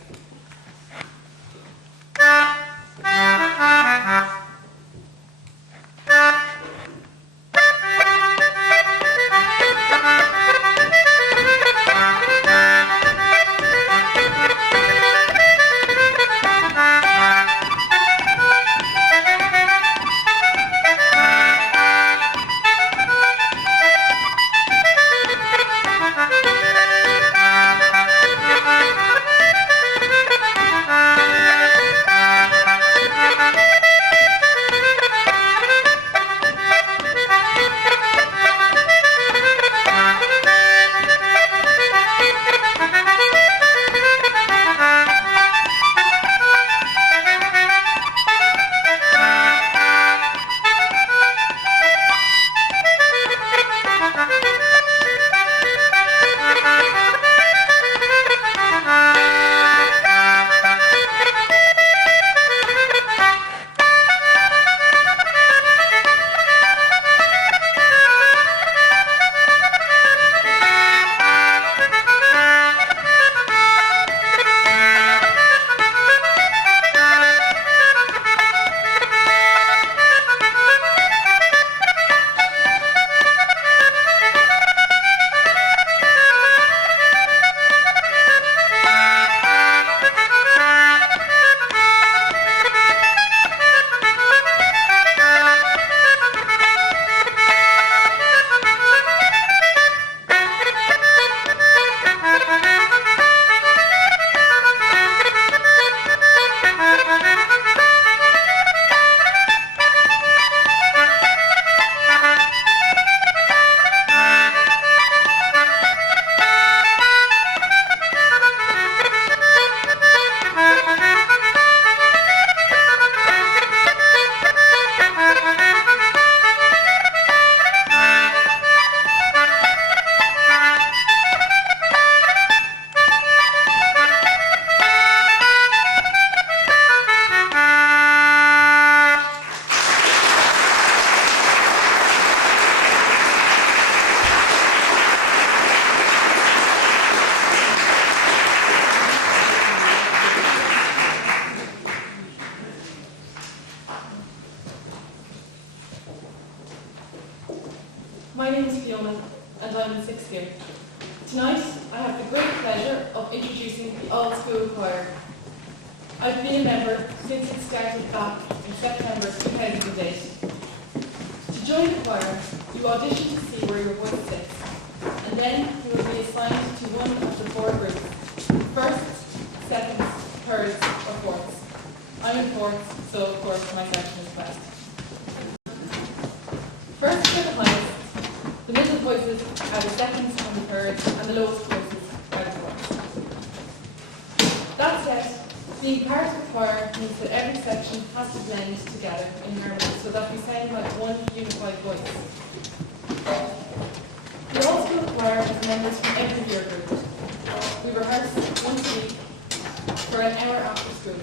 My name is Fiona and I'm in 6th year. Tonight I have the great pleasure of introducing the All School Choir. I've been a member since it started back in September 2008. To join the choir, you audition to see where your voice sits, and then you will be assigned to one of the 4 groups: firsts, seconds, thirds, or fourths. I'm in fourths, so of course my section is best. Firsts are the highest, the middle voices are the seconds and the thirds, and the lowest voices are the fourths. That said, being part of the choir means that every section has to blend together in harmony so that we sound like one unified voice. The All School Choir has members from every year group. We rehearse once a week for an hour after school.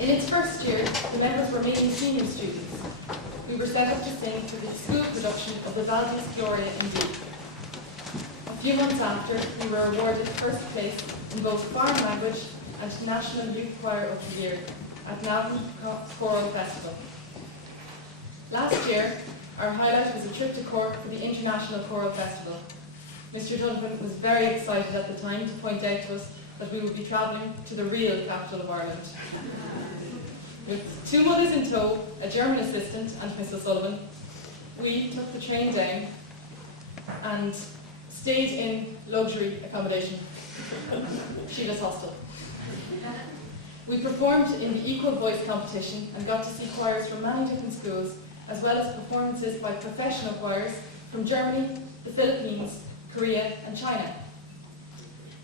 In its first year, the members were mainly senior students. We were set up to sing for the school production of the Bethlehem Geboren in Étude. A few months after, we were awarded first place in both foreign language and National Youth Choir of the Year at Niamh Choral Festival. Last year, our highlight was a trip to Cork for the International Choral Festival. Mr. Donovan was very excited at the time to point out to us that we would be travelling to the real capital of Ireland. With 2 mothers in tow, a German assistant and Miss O'Sullivan, we took the train down and stayed in luxury accommodation. Sheila's hostel. We performed in the Equal Voice competition and got to see choirs from many different schools, as well as performances by professional choirs from Germany, the Philippines, Korea and China.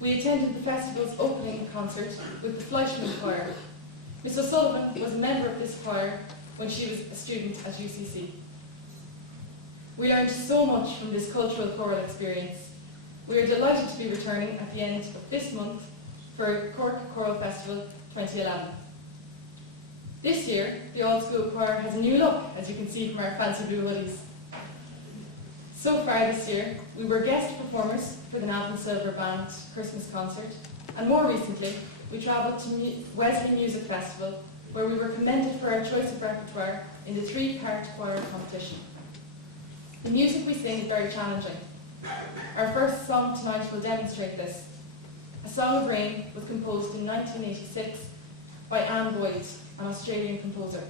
We attended the festival's opening concert with the Fisherman choir. Miss O'Sullivan was a member of this choir when she was a student at UCC. We learned so much from this cultural choral experience. We are delighted to be returning at the end of this month for Cork Choral Festival 2011. This year, the All School Choir has a new look, as you can see from our fancy blue hoodies. So far this year, we were guest performers for the Navan Silver Band Christmas concert, and more recently, we travelled to Wesley Music Festival, where we were commended for our choice of repertoire in the 3-part choir competition. The music we sing is very challenging. Our first song tonight will demonstrate this. A Song of Rain was composed in 1986 by Anne Boyd, an Australian composer.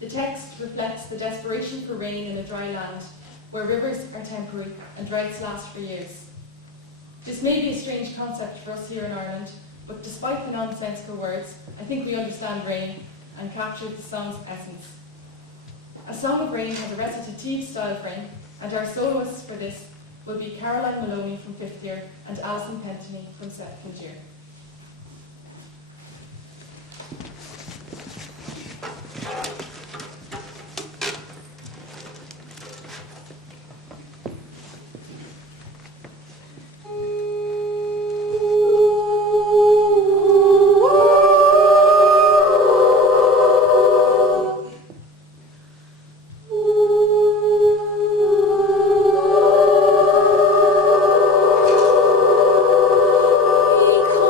The text reflects the desperation for rain in a dry land, where rivers are temporary and droughts last for years. This may be a strange concept for us here in Ireland, but despite the nonsensical words, I think we understand rain and captured the song's essence. A Song of Rain has a recitative style frame, and our soloists for this will be Caroline Moloney from 5th year and Alison Pentony from 2nd year. Because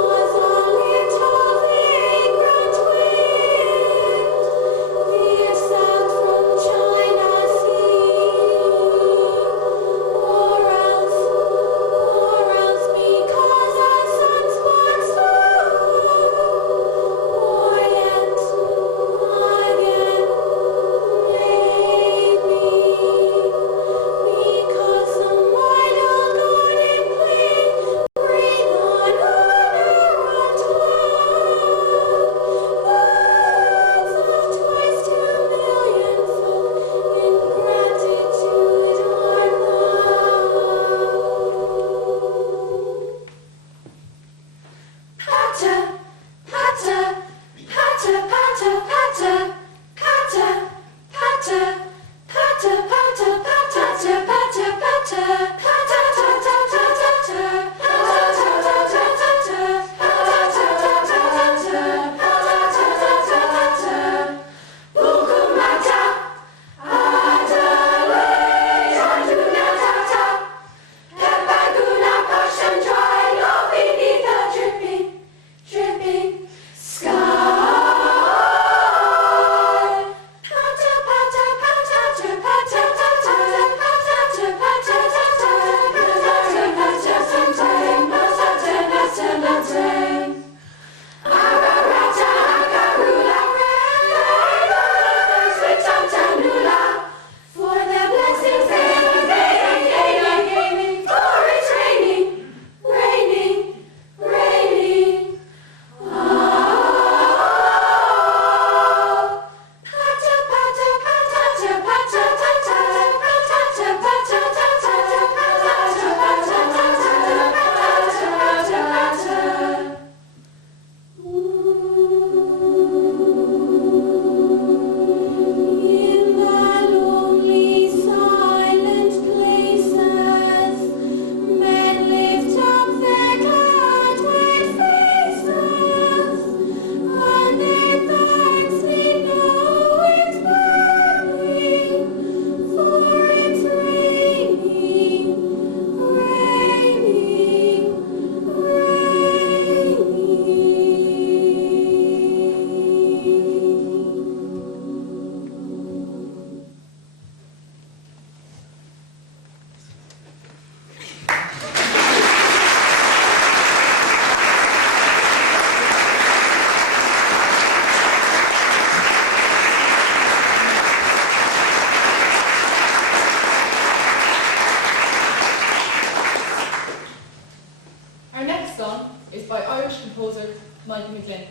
Michael McGlynn.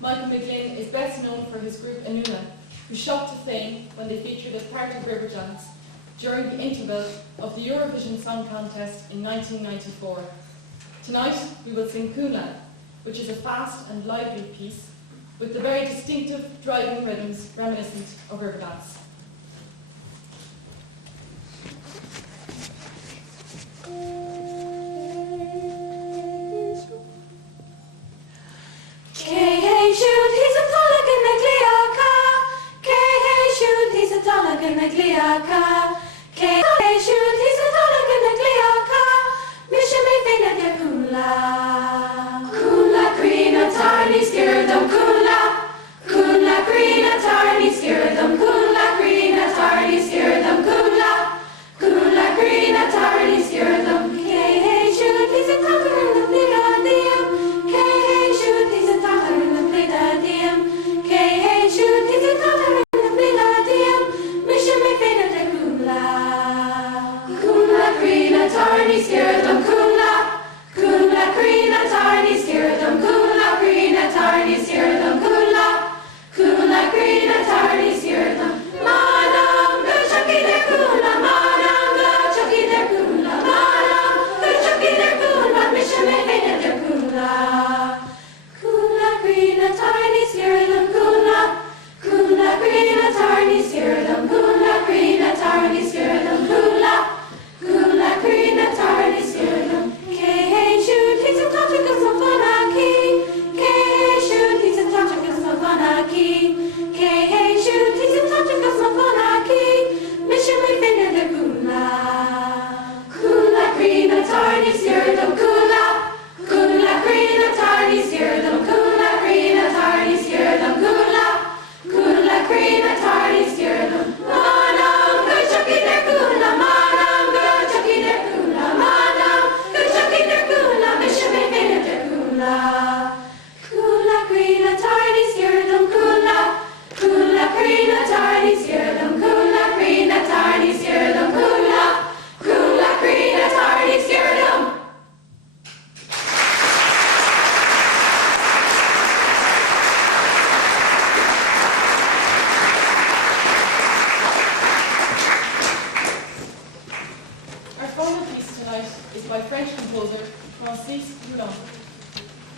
Michael McGlynn is best known for his group Anuna, who shot to fame when they featured as part of River Dance during the interval of the Eurovision Song Contest in 1994. Tonight we will sing Conlan, which is a fast and lively piece with the very distinctive driving rhythms reminiscent of River Dance.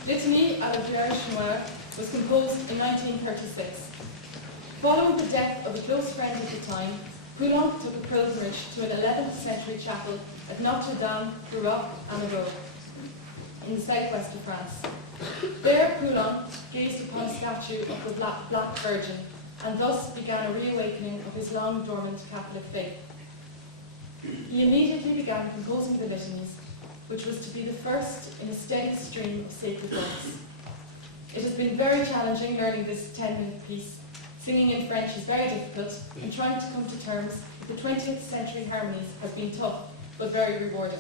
Litany à la Vierge Noire was composed in 1936. Following the death of a close friend at the time, Coulon took a pilgrimage to an 11th century chapel at Notre Dame du Roc en Aro in the southwest of France. There Coulon gazed upon a statue of the Black Virgin and thus began a reawakening of his long dormant Catholic faith. He immediately began composing the litanies, which was to be the first in a steady stream of sacred works. It has been very challenging learning this 10-minute piece. Singing in French is very difficult, and trying to come to terms with the 20th century harmonies has been tough, but very rewarding.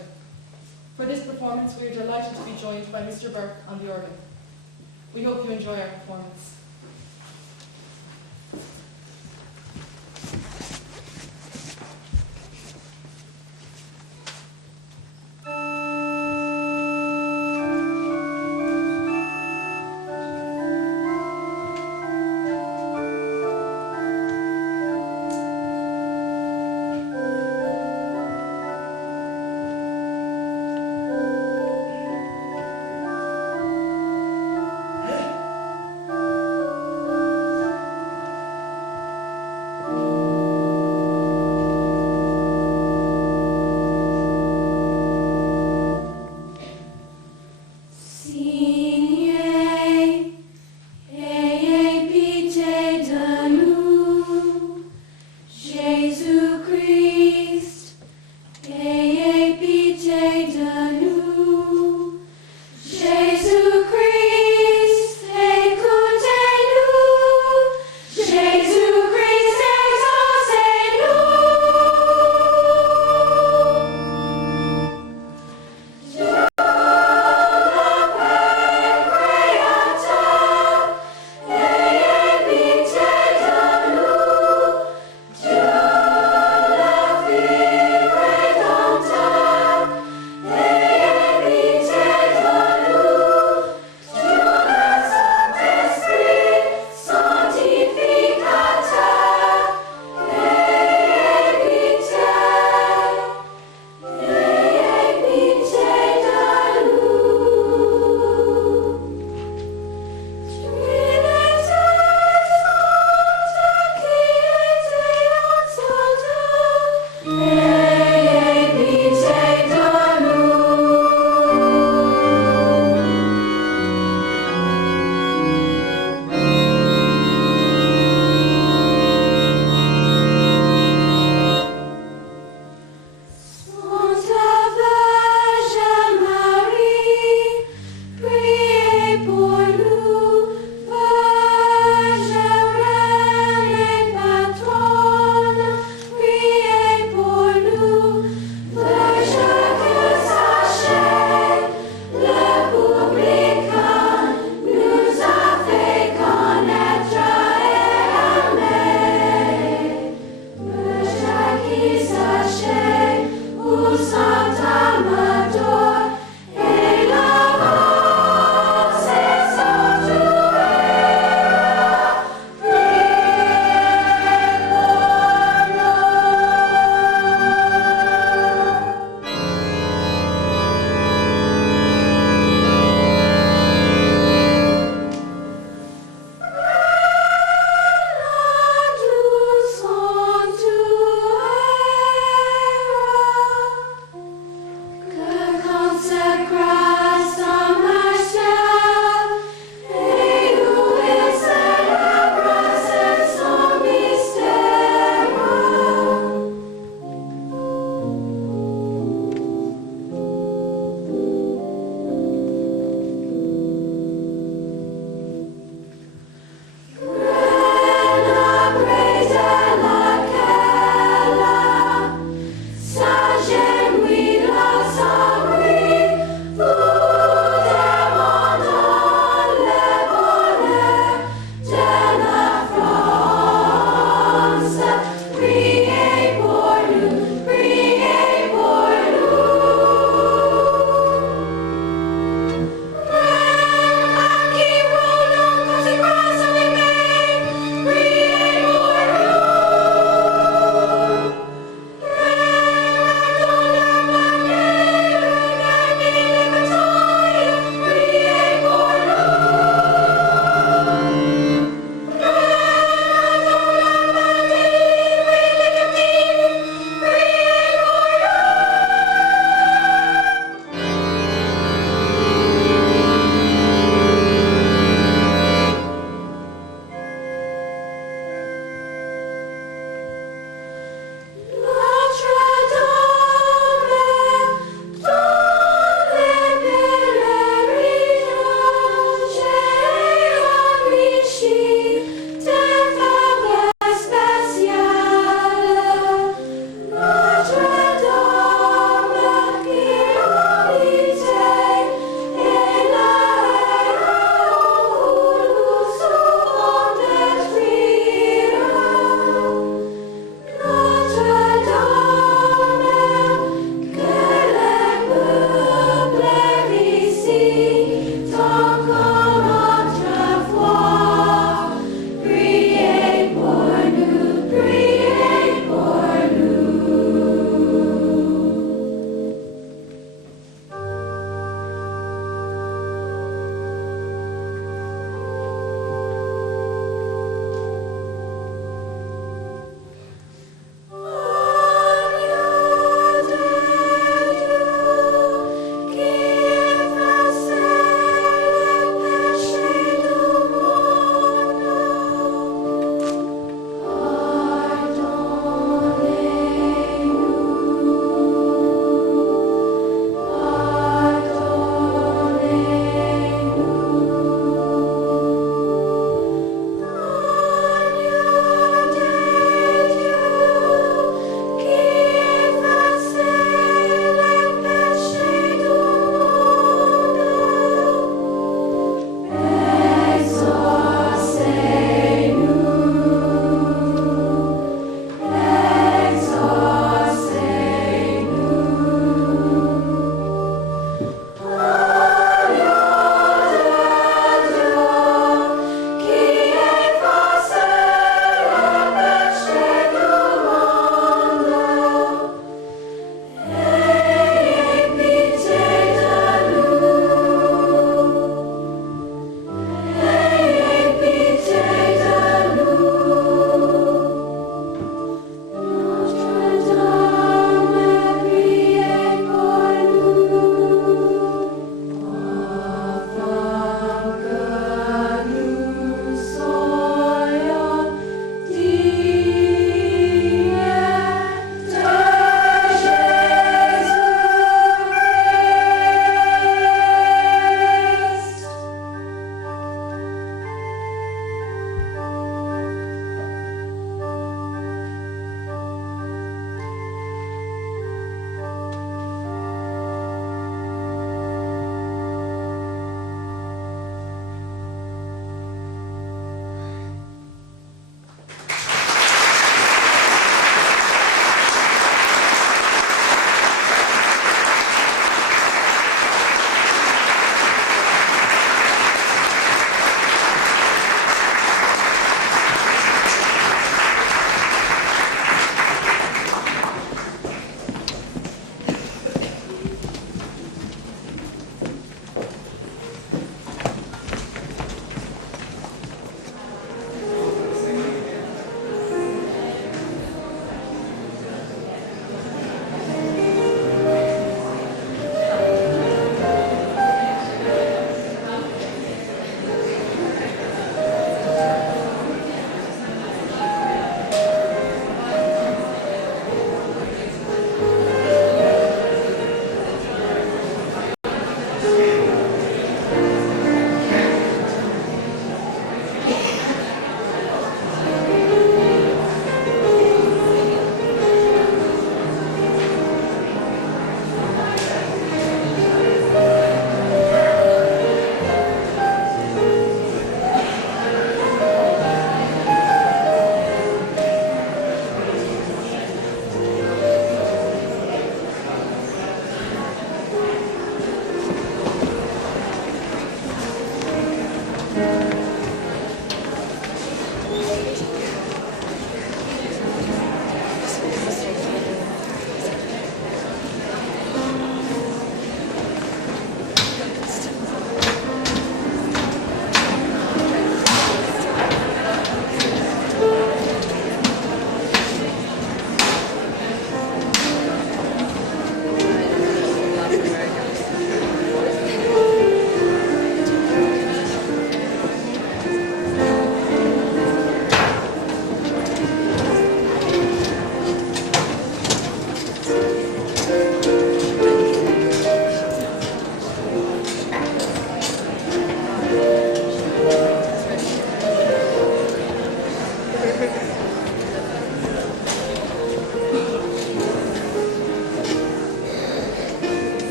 For this performance, we are delighted to be joined by Mr. Burke on the organ. We hope you enjoy our performance.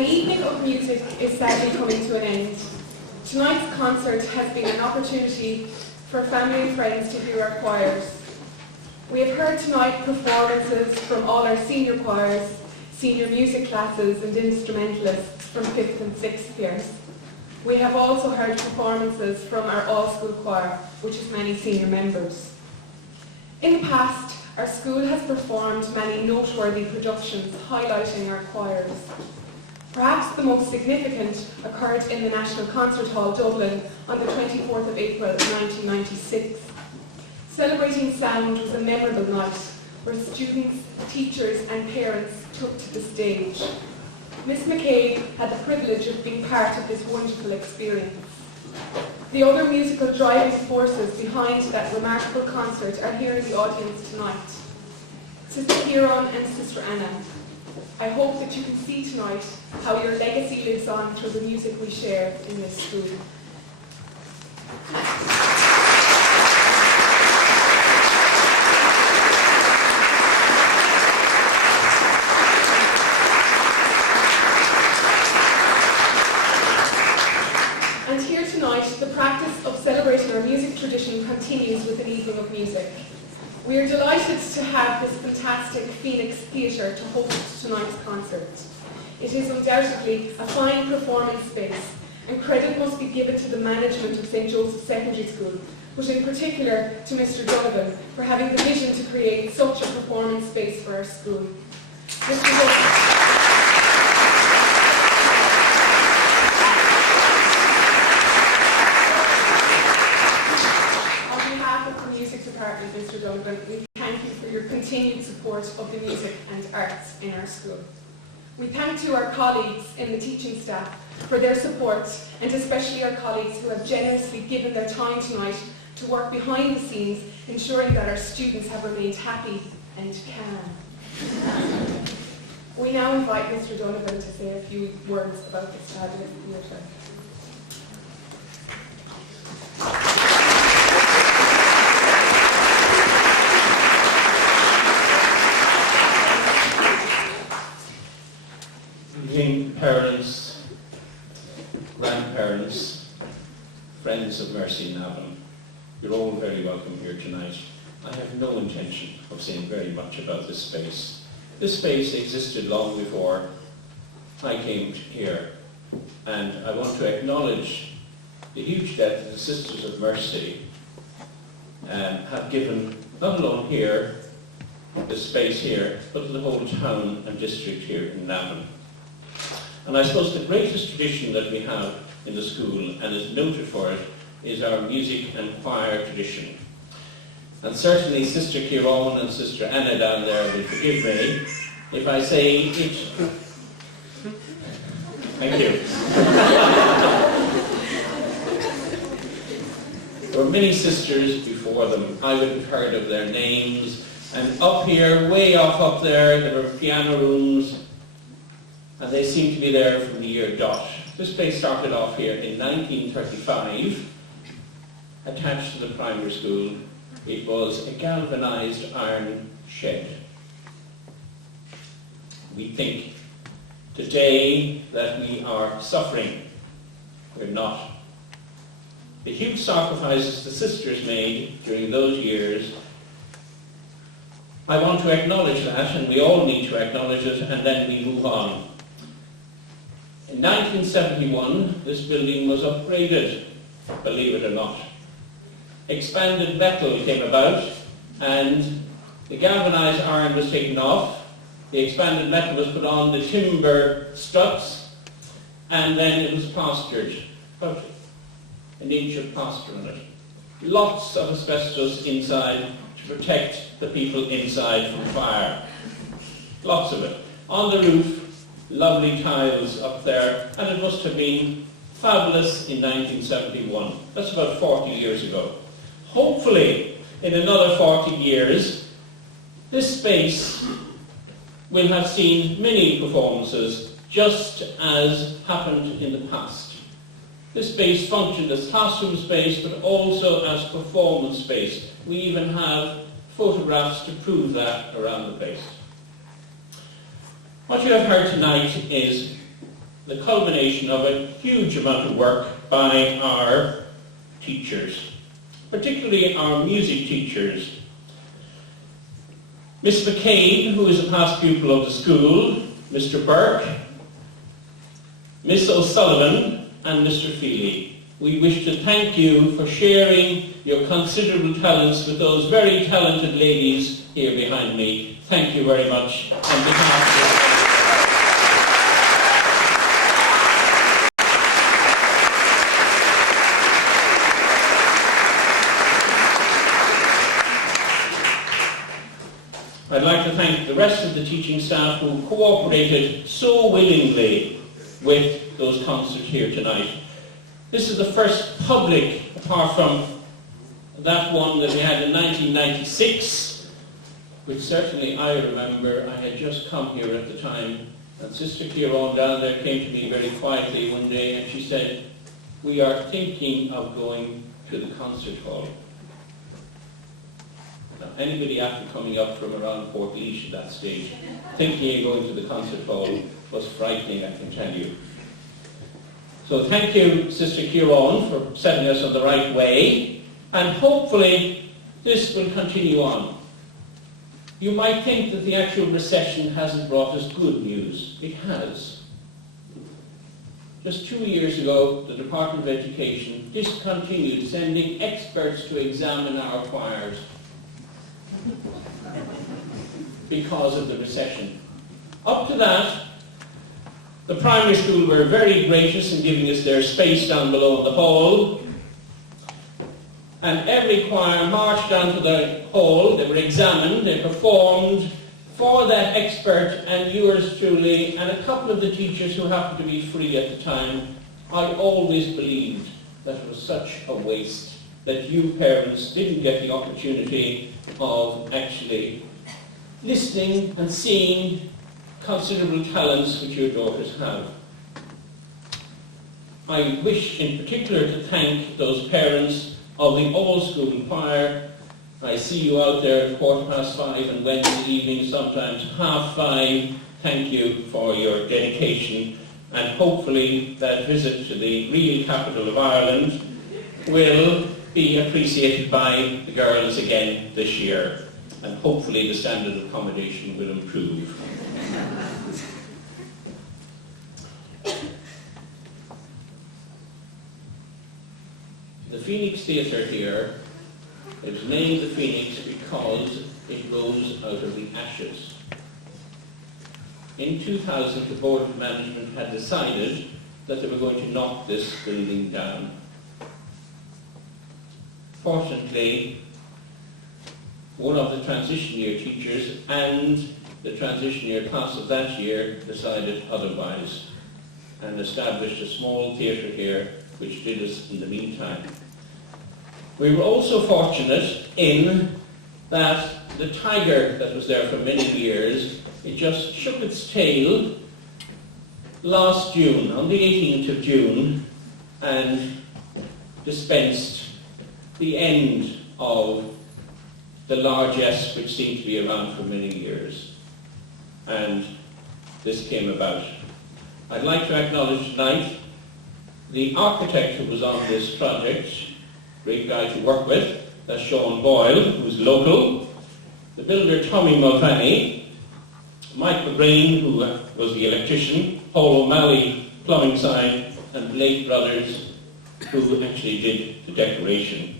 An evening of music is sadly coming to an end. Tonight's concert has been an opportunity for family and friends to hear our choirs. We have heard tonight performances from all our senior choirs, senior music classes and instrumentalists from 5th and 6th years. We have also heard performances from our all-school choir, which has many senior members. In the past, our school has performed many noteworthy productions highlighting our choirs. Perhaps the most significant occurred in the National Concert Hall, Dublin, on the 24th of April 1996. Celebrating Sound was a memorable night where students, teachers and parents took to the stage. Miss McCabe had the privilege of being part of this wonderful experience. The other musical driving forces behind that remarkable concert are here in the audience tonight. Sister Kieran and Sister Anna, I hope that you can see tonight how your legacy lives on through the music we share in this school. And here tonight, the practice of celebrating our music tradition continues with an evening of music. We are delighted to have this fantastic Phoenix Theatre to host tonight's concert. It is undoubtedly a fine performance space, and credit must be given to the management of St. Joseph's Secondary School, but in particular to Mr. Donovan for having the vision to create such a performance space for our school. Mr. Donovan, we thank you for your continued support of the music and arts in our school. We thank to our colleagues in the teaching staff for their support, and especially our colleagues who have generously given their time tonight to work behind the scenes, ensuring that our students have remained happy and calm. We now invite Mr. Donovan to say a few words about this fabulous theatre. Parents, grandparents, friends of Mercy Navan, you're all very welcome here tonight. I have no intention of saying very much about this space. This space existed long before I came here, and I want to acknowledge the huge debt that the Sisters of Mercy have given, not alone here, this space here, but to the whole town and district here in Navan. And I suppose the greatest tradition that we have in the school, and is noted for it, is our music and choir tradition. And certainly Sister Kieran and Sister Anna down there will forgive me if I say it. Thank you. There were many sisters before them. I would have heard of their names. And up here, way off up there were piano rooms, and they seem to be there from the year dot. This place started off here in 1935, attached to the primary school. It was a galvanized iron shed. We think today that we are suffering. We're not. The huge sacrifices the sisters made during those years, I want to acknowledge that, and we all need to acknowledge it, and then we move on. In 1971, this building was upgraded, believe it or not. Expanded metal came about, and the galvanized iron was taken off. The expanded metal was put on the timber struts, and then it was plastered, about an inch of plaster on it. Lots of asbestos inside to protect the people inside from fire. Lots of it. On the roof, lovely tiles up there, and it must have been fabulous in 1971. That's about 40 years ago. Hopefully, in another 40 years, this space will have seen many performances, just as happened in the past. This space functioned as classroom space, but also as performance space. We even have photographs to prove that around the place. What you have heard tonight is the culmination of a huge amount of work by our teachers, particularly our music teachers. Miss McCabe, who is a past pupil of the school, Mr. Burke, Miss O'Sullivan, and Mr. Feely. We wish to thank you for sharing your considerable talents with those very talented ladies here behind me. Thank you very much on behalf of I'd like to thank the rest of the teaching staff who cooperated so willingly with those concerts here tonight. This is the first public, apart from that one that we had in 1996, which certainly I remember. I had just come here at the time, and Sister Kieran down there came to me very quietly one day and she said, "We are thinking of going to the concert hall." Now, anybody after coming up from around Port Leash at that stage, thinking of going to the concert hall was frightening, I can tell you. So thank you, Sister Kieran, for setting us on the right way, and hopefully this will continue on. You might think that the actual recession hasn't brought us good news. It has. Just 2 years ago, the Department of Education discontinued sending experts to examine our choirs because of the recession. Up to that, the primary school were very gracious in giving us their space down below in the hall, and every choir marched down to the hall, they were examined, they performed for that expert and yours truly, and a couple of the teachers who happened to be free at the time. I always believed that it was such a waste that you parents didn't get the opportunity of actually listening and seeing considerable talents which your daughters have. I wish in particular to thank those parents of the all-school choir. I see you out there at 5:15 and Wednesday evening, sometimes 5:30. Thank you for your dedication, and hopefully that visit to the real capital of Ireland will be appreciated by the girls again this year, and hopefully the standard of accommodation will improve. The Phoenix Theatre here, it was named the Phoenix because it rose out of the ashes. In 2000, the Board of Management had decided that they were going to knock this building down. Fortunately, one of the transition year teachers and the transition year class of that year decided otherwise and established a small theatre here which did us in the meantime. We were also fortunate in that the tiger that was there for many years, it just shook its tail last June, on the 18th of June, and dispensed the end of the largesse which seemed to be around for many years. And this came about. I'd like to acknowledge tonight the architect who was on this project, great guy to work with, that's Sean Boyle, who's local, the builder Tommy Mulvany, Mike McGrain, who was the electrician, Paul O'Malley, plumbing side, and Blake Brothers, who actually did the decoration.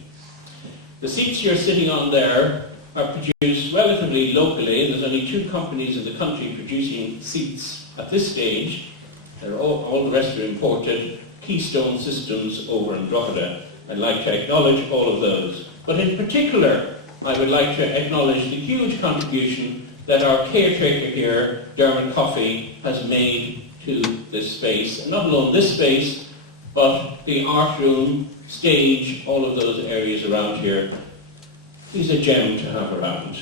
The seats you're sitting on there are produced relatively locally. There's only 2 companies in the country producing seats at this stage. All the rest are imported. Keystone Systems over in Drogheda. I'd like to acknowledge all of those. But in particular, I would like to acknowledge the huge contribution that our caretaker here, Dermot Coffey, has made to this space. And not alone this space, but the art room, stage, all of those areas around here. He's a gem to have around.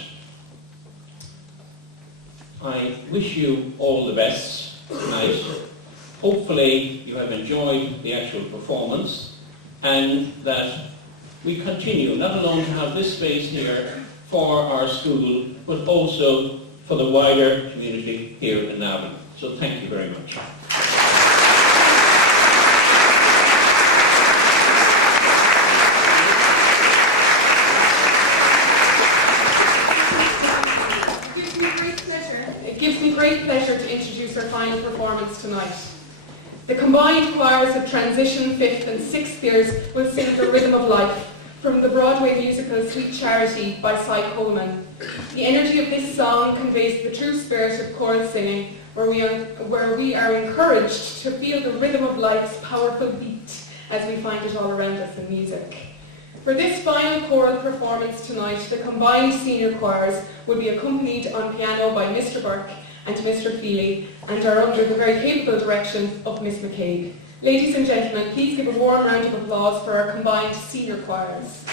I wish you all the best tonight. Hopefully you have enjoyed the actual performance, and that we continue not alone to have this space here for our school, but also for the wider community here in Navan. So thank you very much. great pleasure to introduce our final performance tonight. The combined choirs of transition 5th and 6th years will sing The Rhythm of Life from the Broadway musical Sweet Charity by Cy Coleman. The energy of this song conveys the true spirit of choral singing, where we are encouraged to feel the rhythm of life's powerful beat as we find it all around us in music. For this final choral performance tonight, the combined senior choirs will be accompanied on piano by Mr. Burke and Mr. Céilí, and are under the very capable direction of Miss McCabe. Ladies and gentlemen, please give a warm round of applause for our combined senior choirs.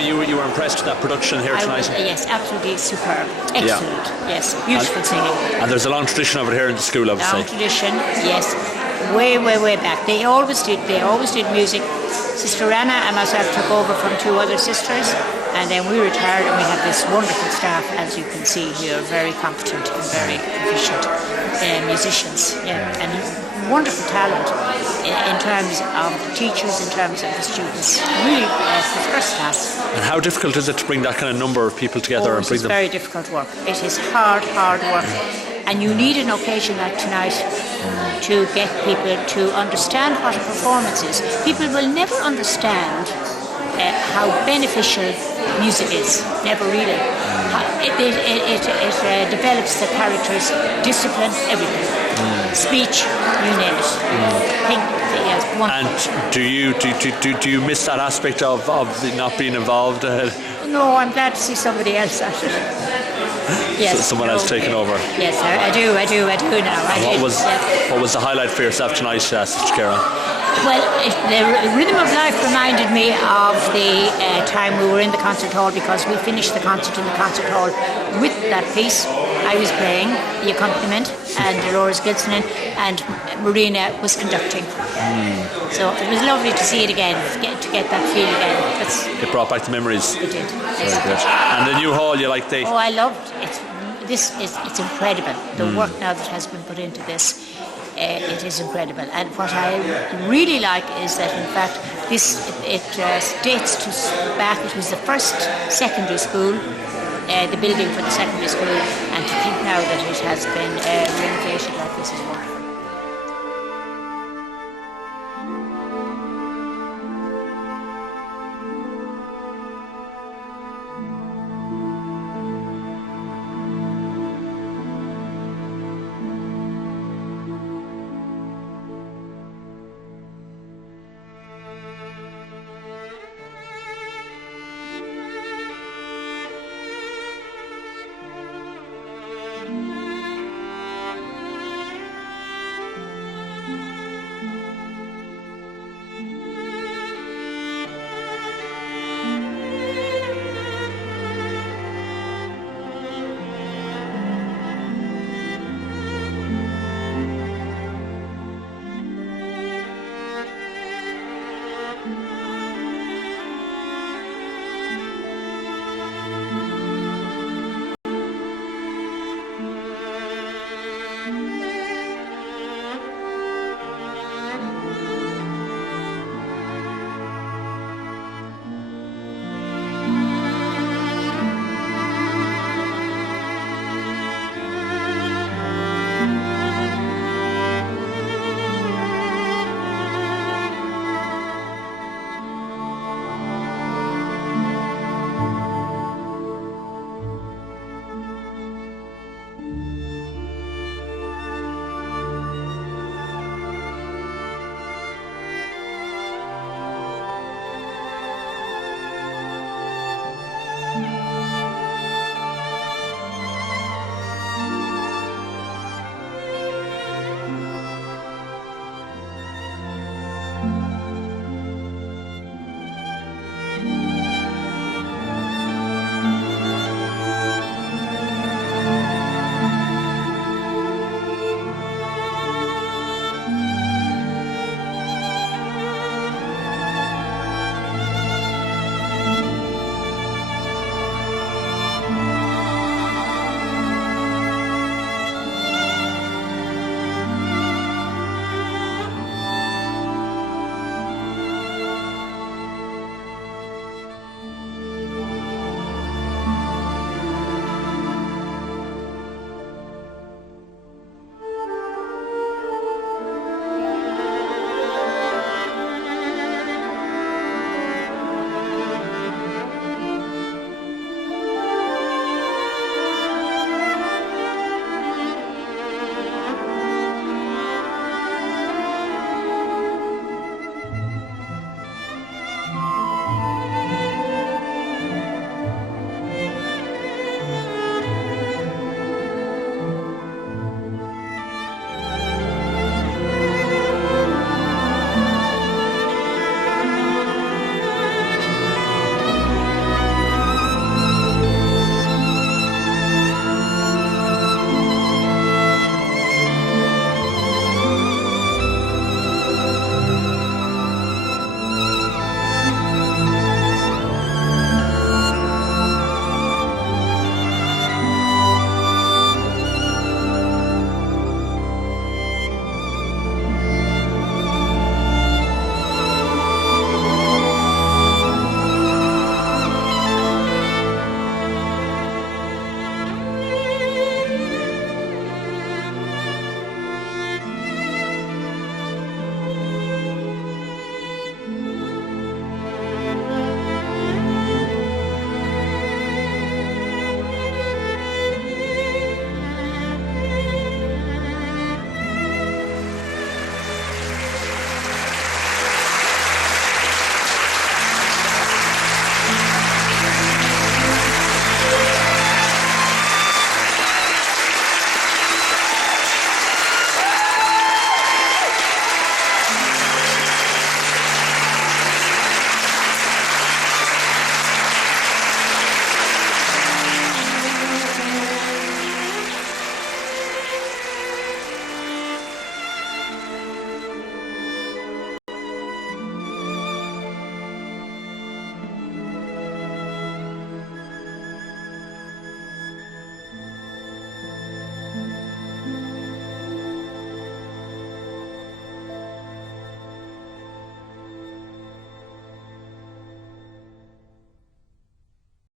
way you were impressed with that production here tonight. Yes, absolutely superb. Excellent. Yes, beautiful singing. And there's a long tradition over here in the school, obviously. Long tradition, yes. Way back. They always did music. Sister Anna and myself took over from 2 other sisters, and then we retired, and we have this wonderful staff, as you can see here, very competent and very proficient musicians, and wonderful talent in terms of the teachers, in terms of the students. Really, it's first class. And how difficult is it to bring that kind of number of people together and bring them? It's very difficult work. It is hard work. And you need an occasion like tonight to get people to understand what a performance is. People will never understand how beneficial music is. Never really. It develops the characters, discipline, everything. Speech, you name it. And do you miss that aspect of not being involved? No, I'm glad to see somebody else at it. Yes, someone else taking over. Yes, I do now. What was the highlight for yourself tonight, Sister Karen? Well, the Rhythm of Life reminded me of the time we were in the concert hall, because we finished the concert in the concert hall with that piece. I was playing the accompaniment, and Dolores Gilson and Marina was conducting. So it was lovely to see it again, to get that feel again. It brought back the memories. It did. Very good. And the new hall, you liked the... Oh, I loved it. It's incredible. The work now that has been put into this, it is incredible. And what I really like is that, in fact, it dates to back. It was the first secondary school, the building for the secondary school, and to think now that it has been renovated like this is wonderful.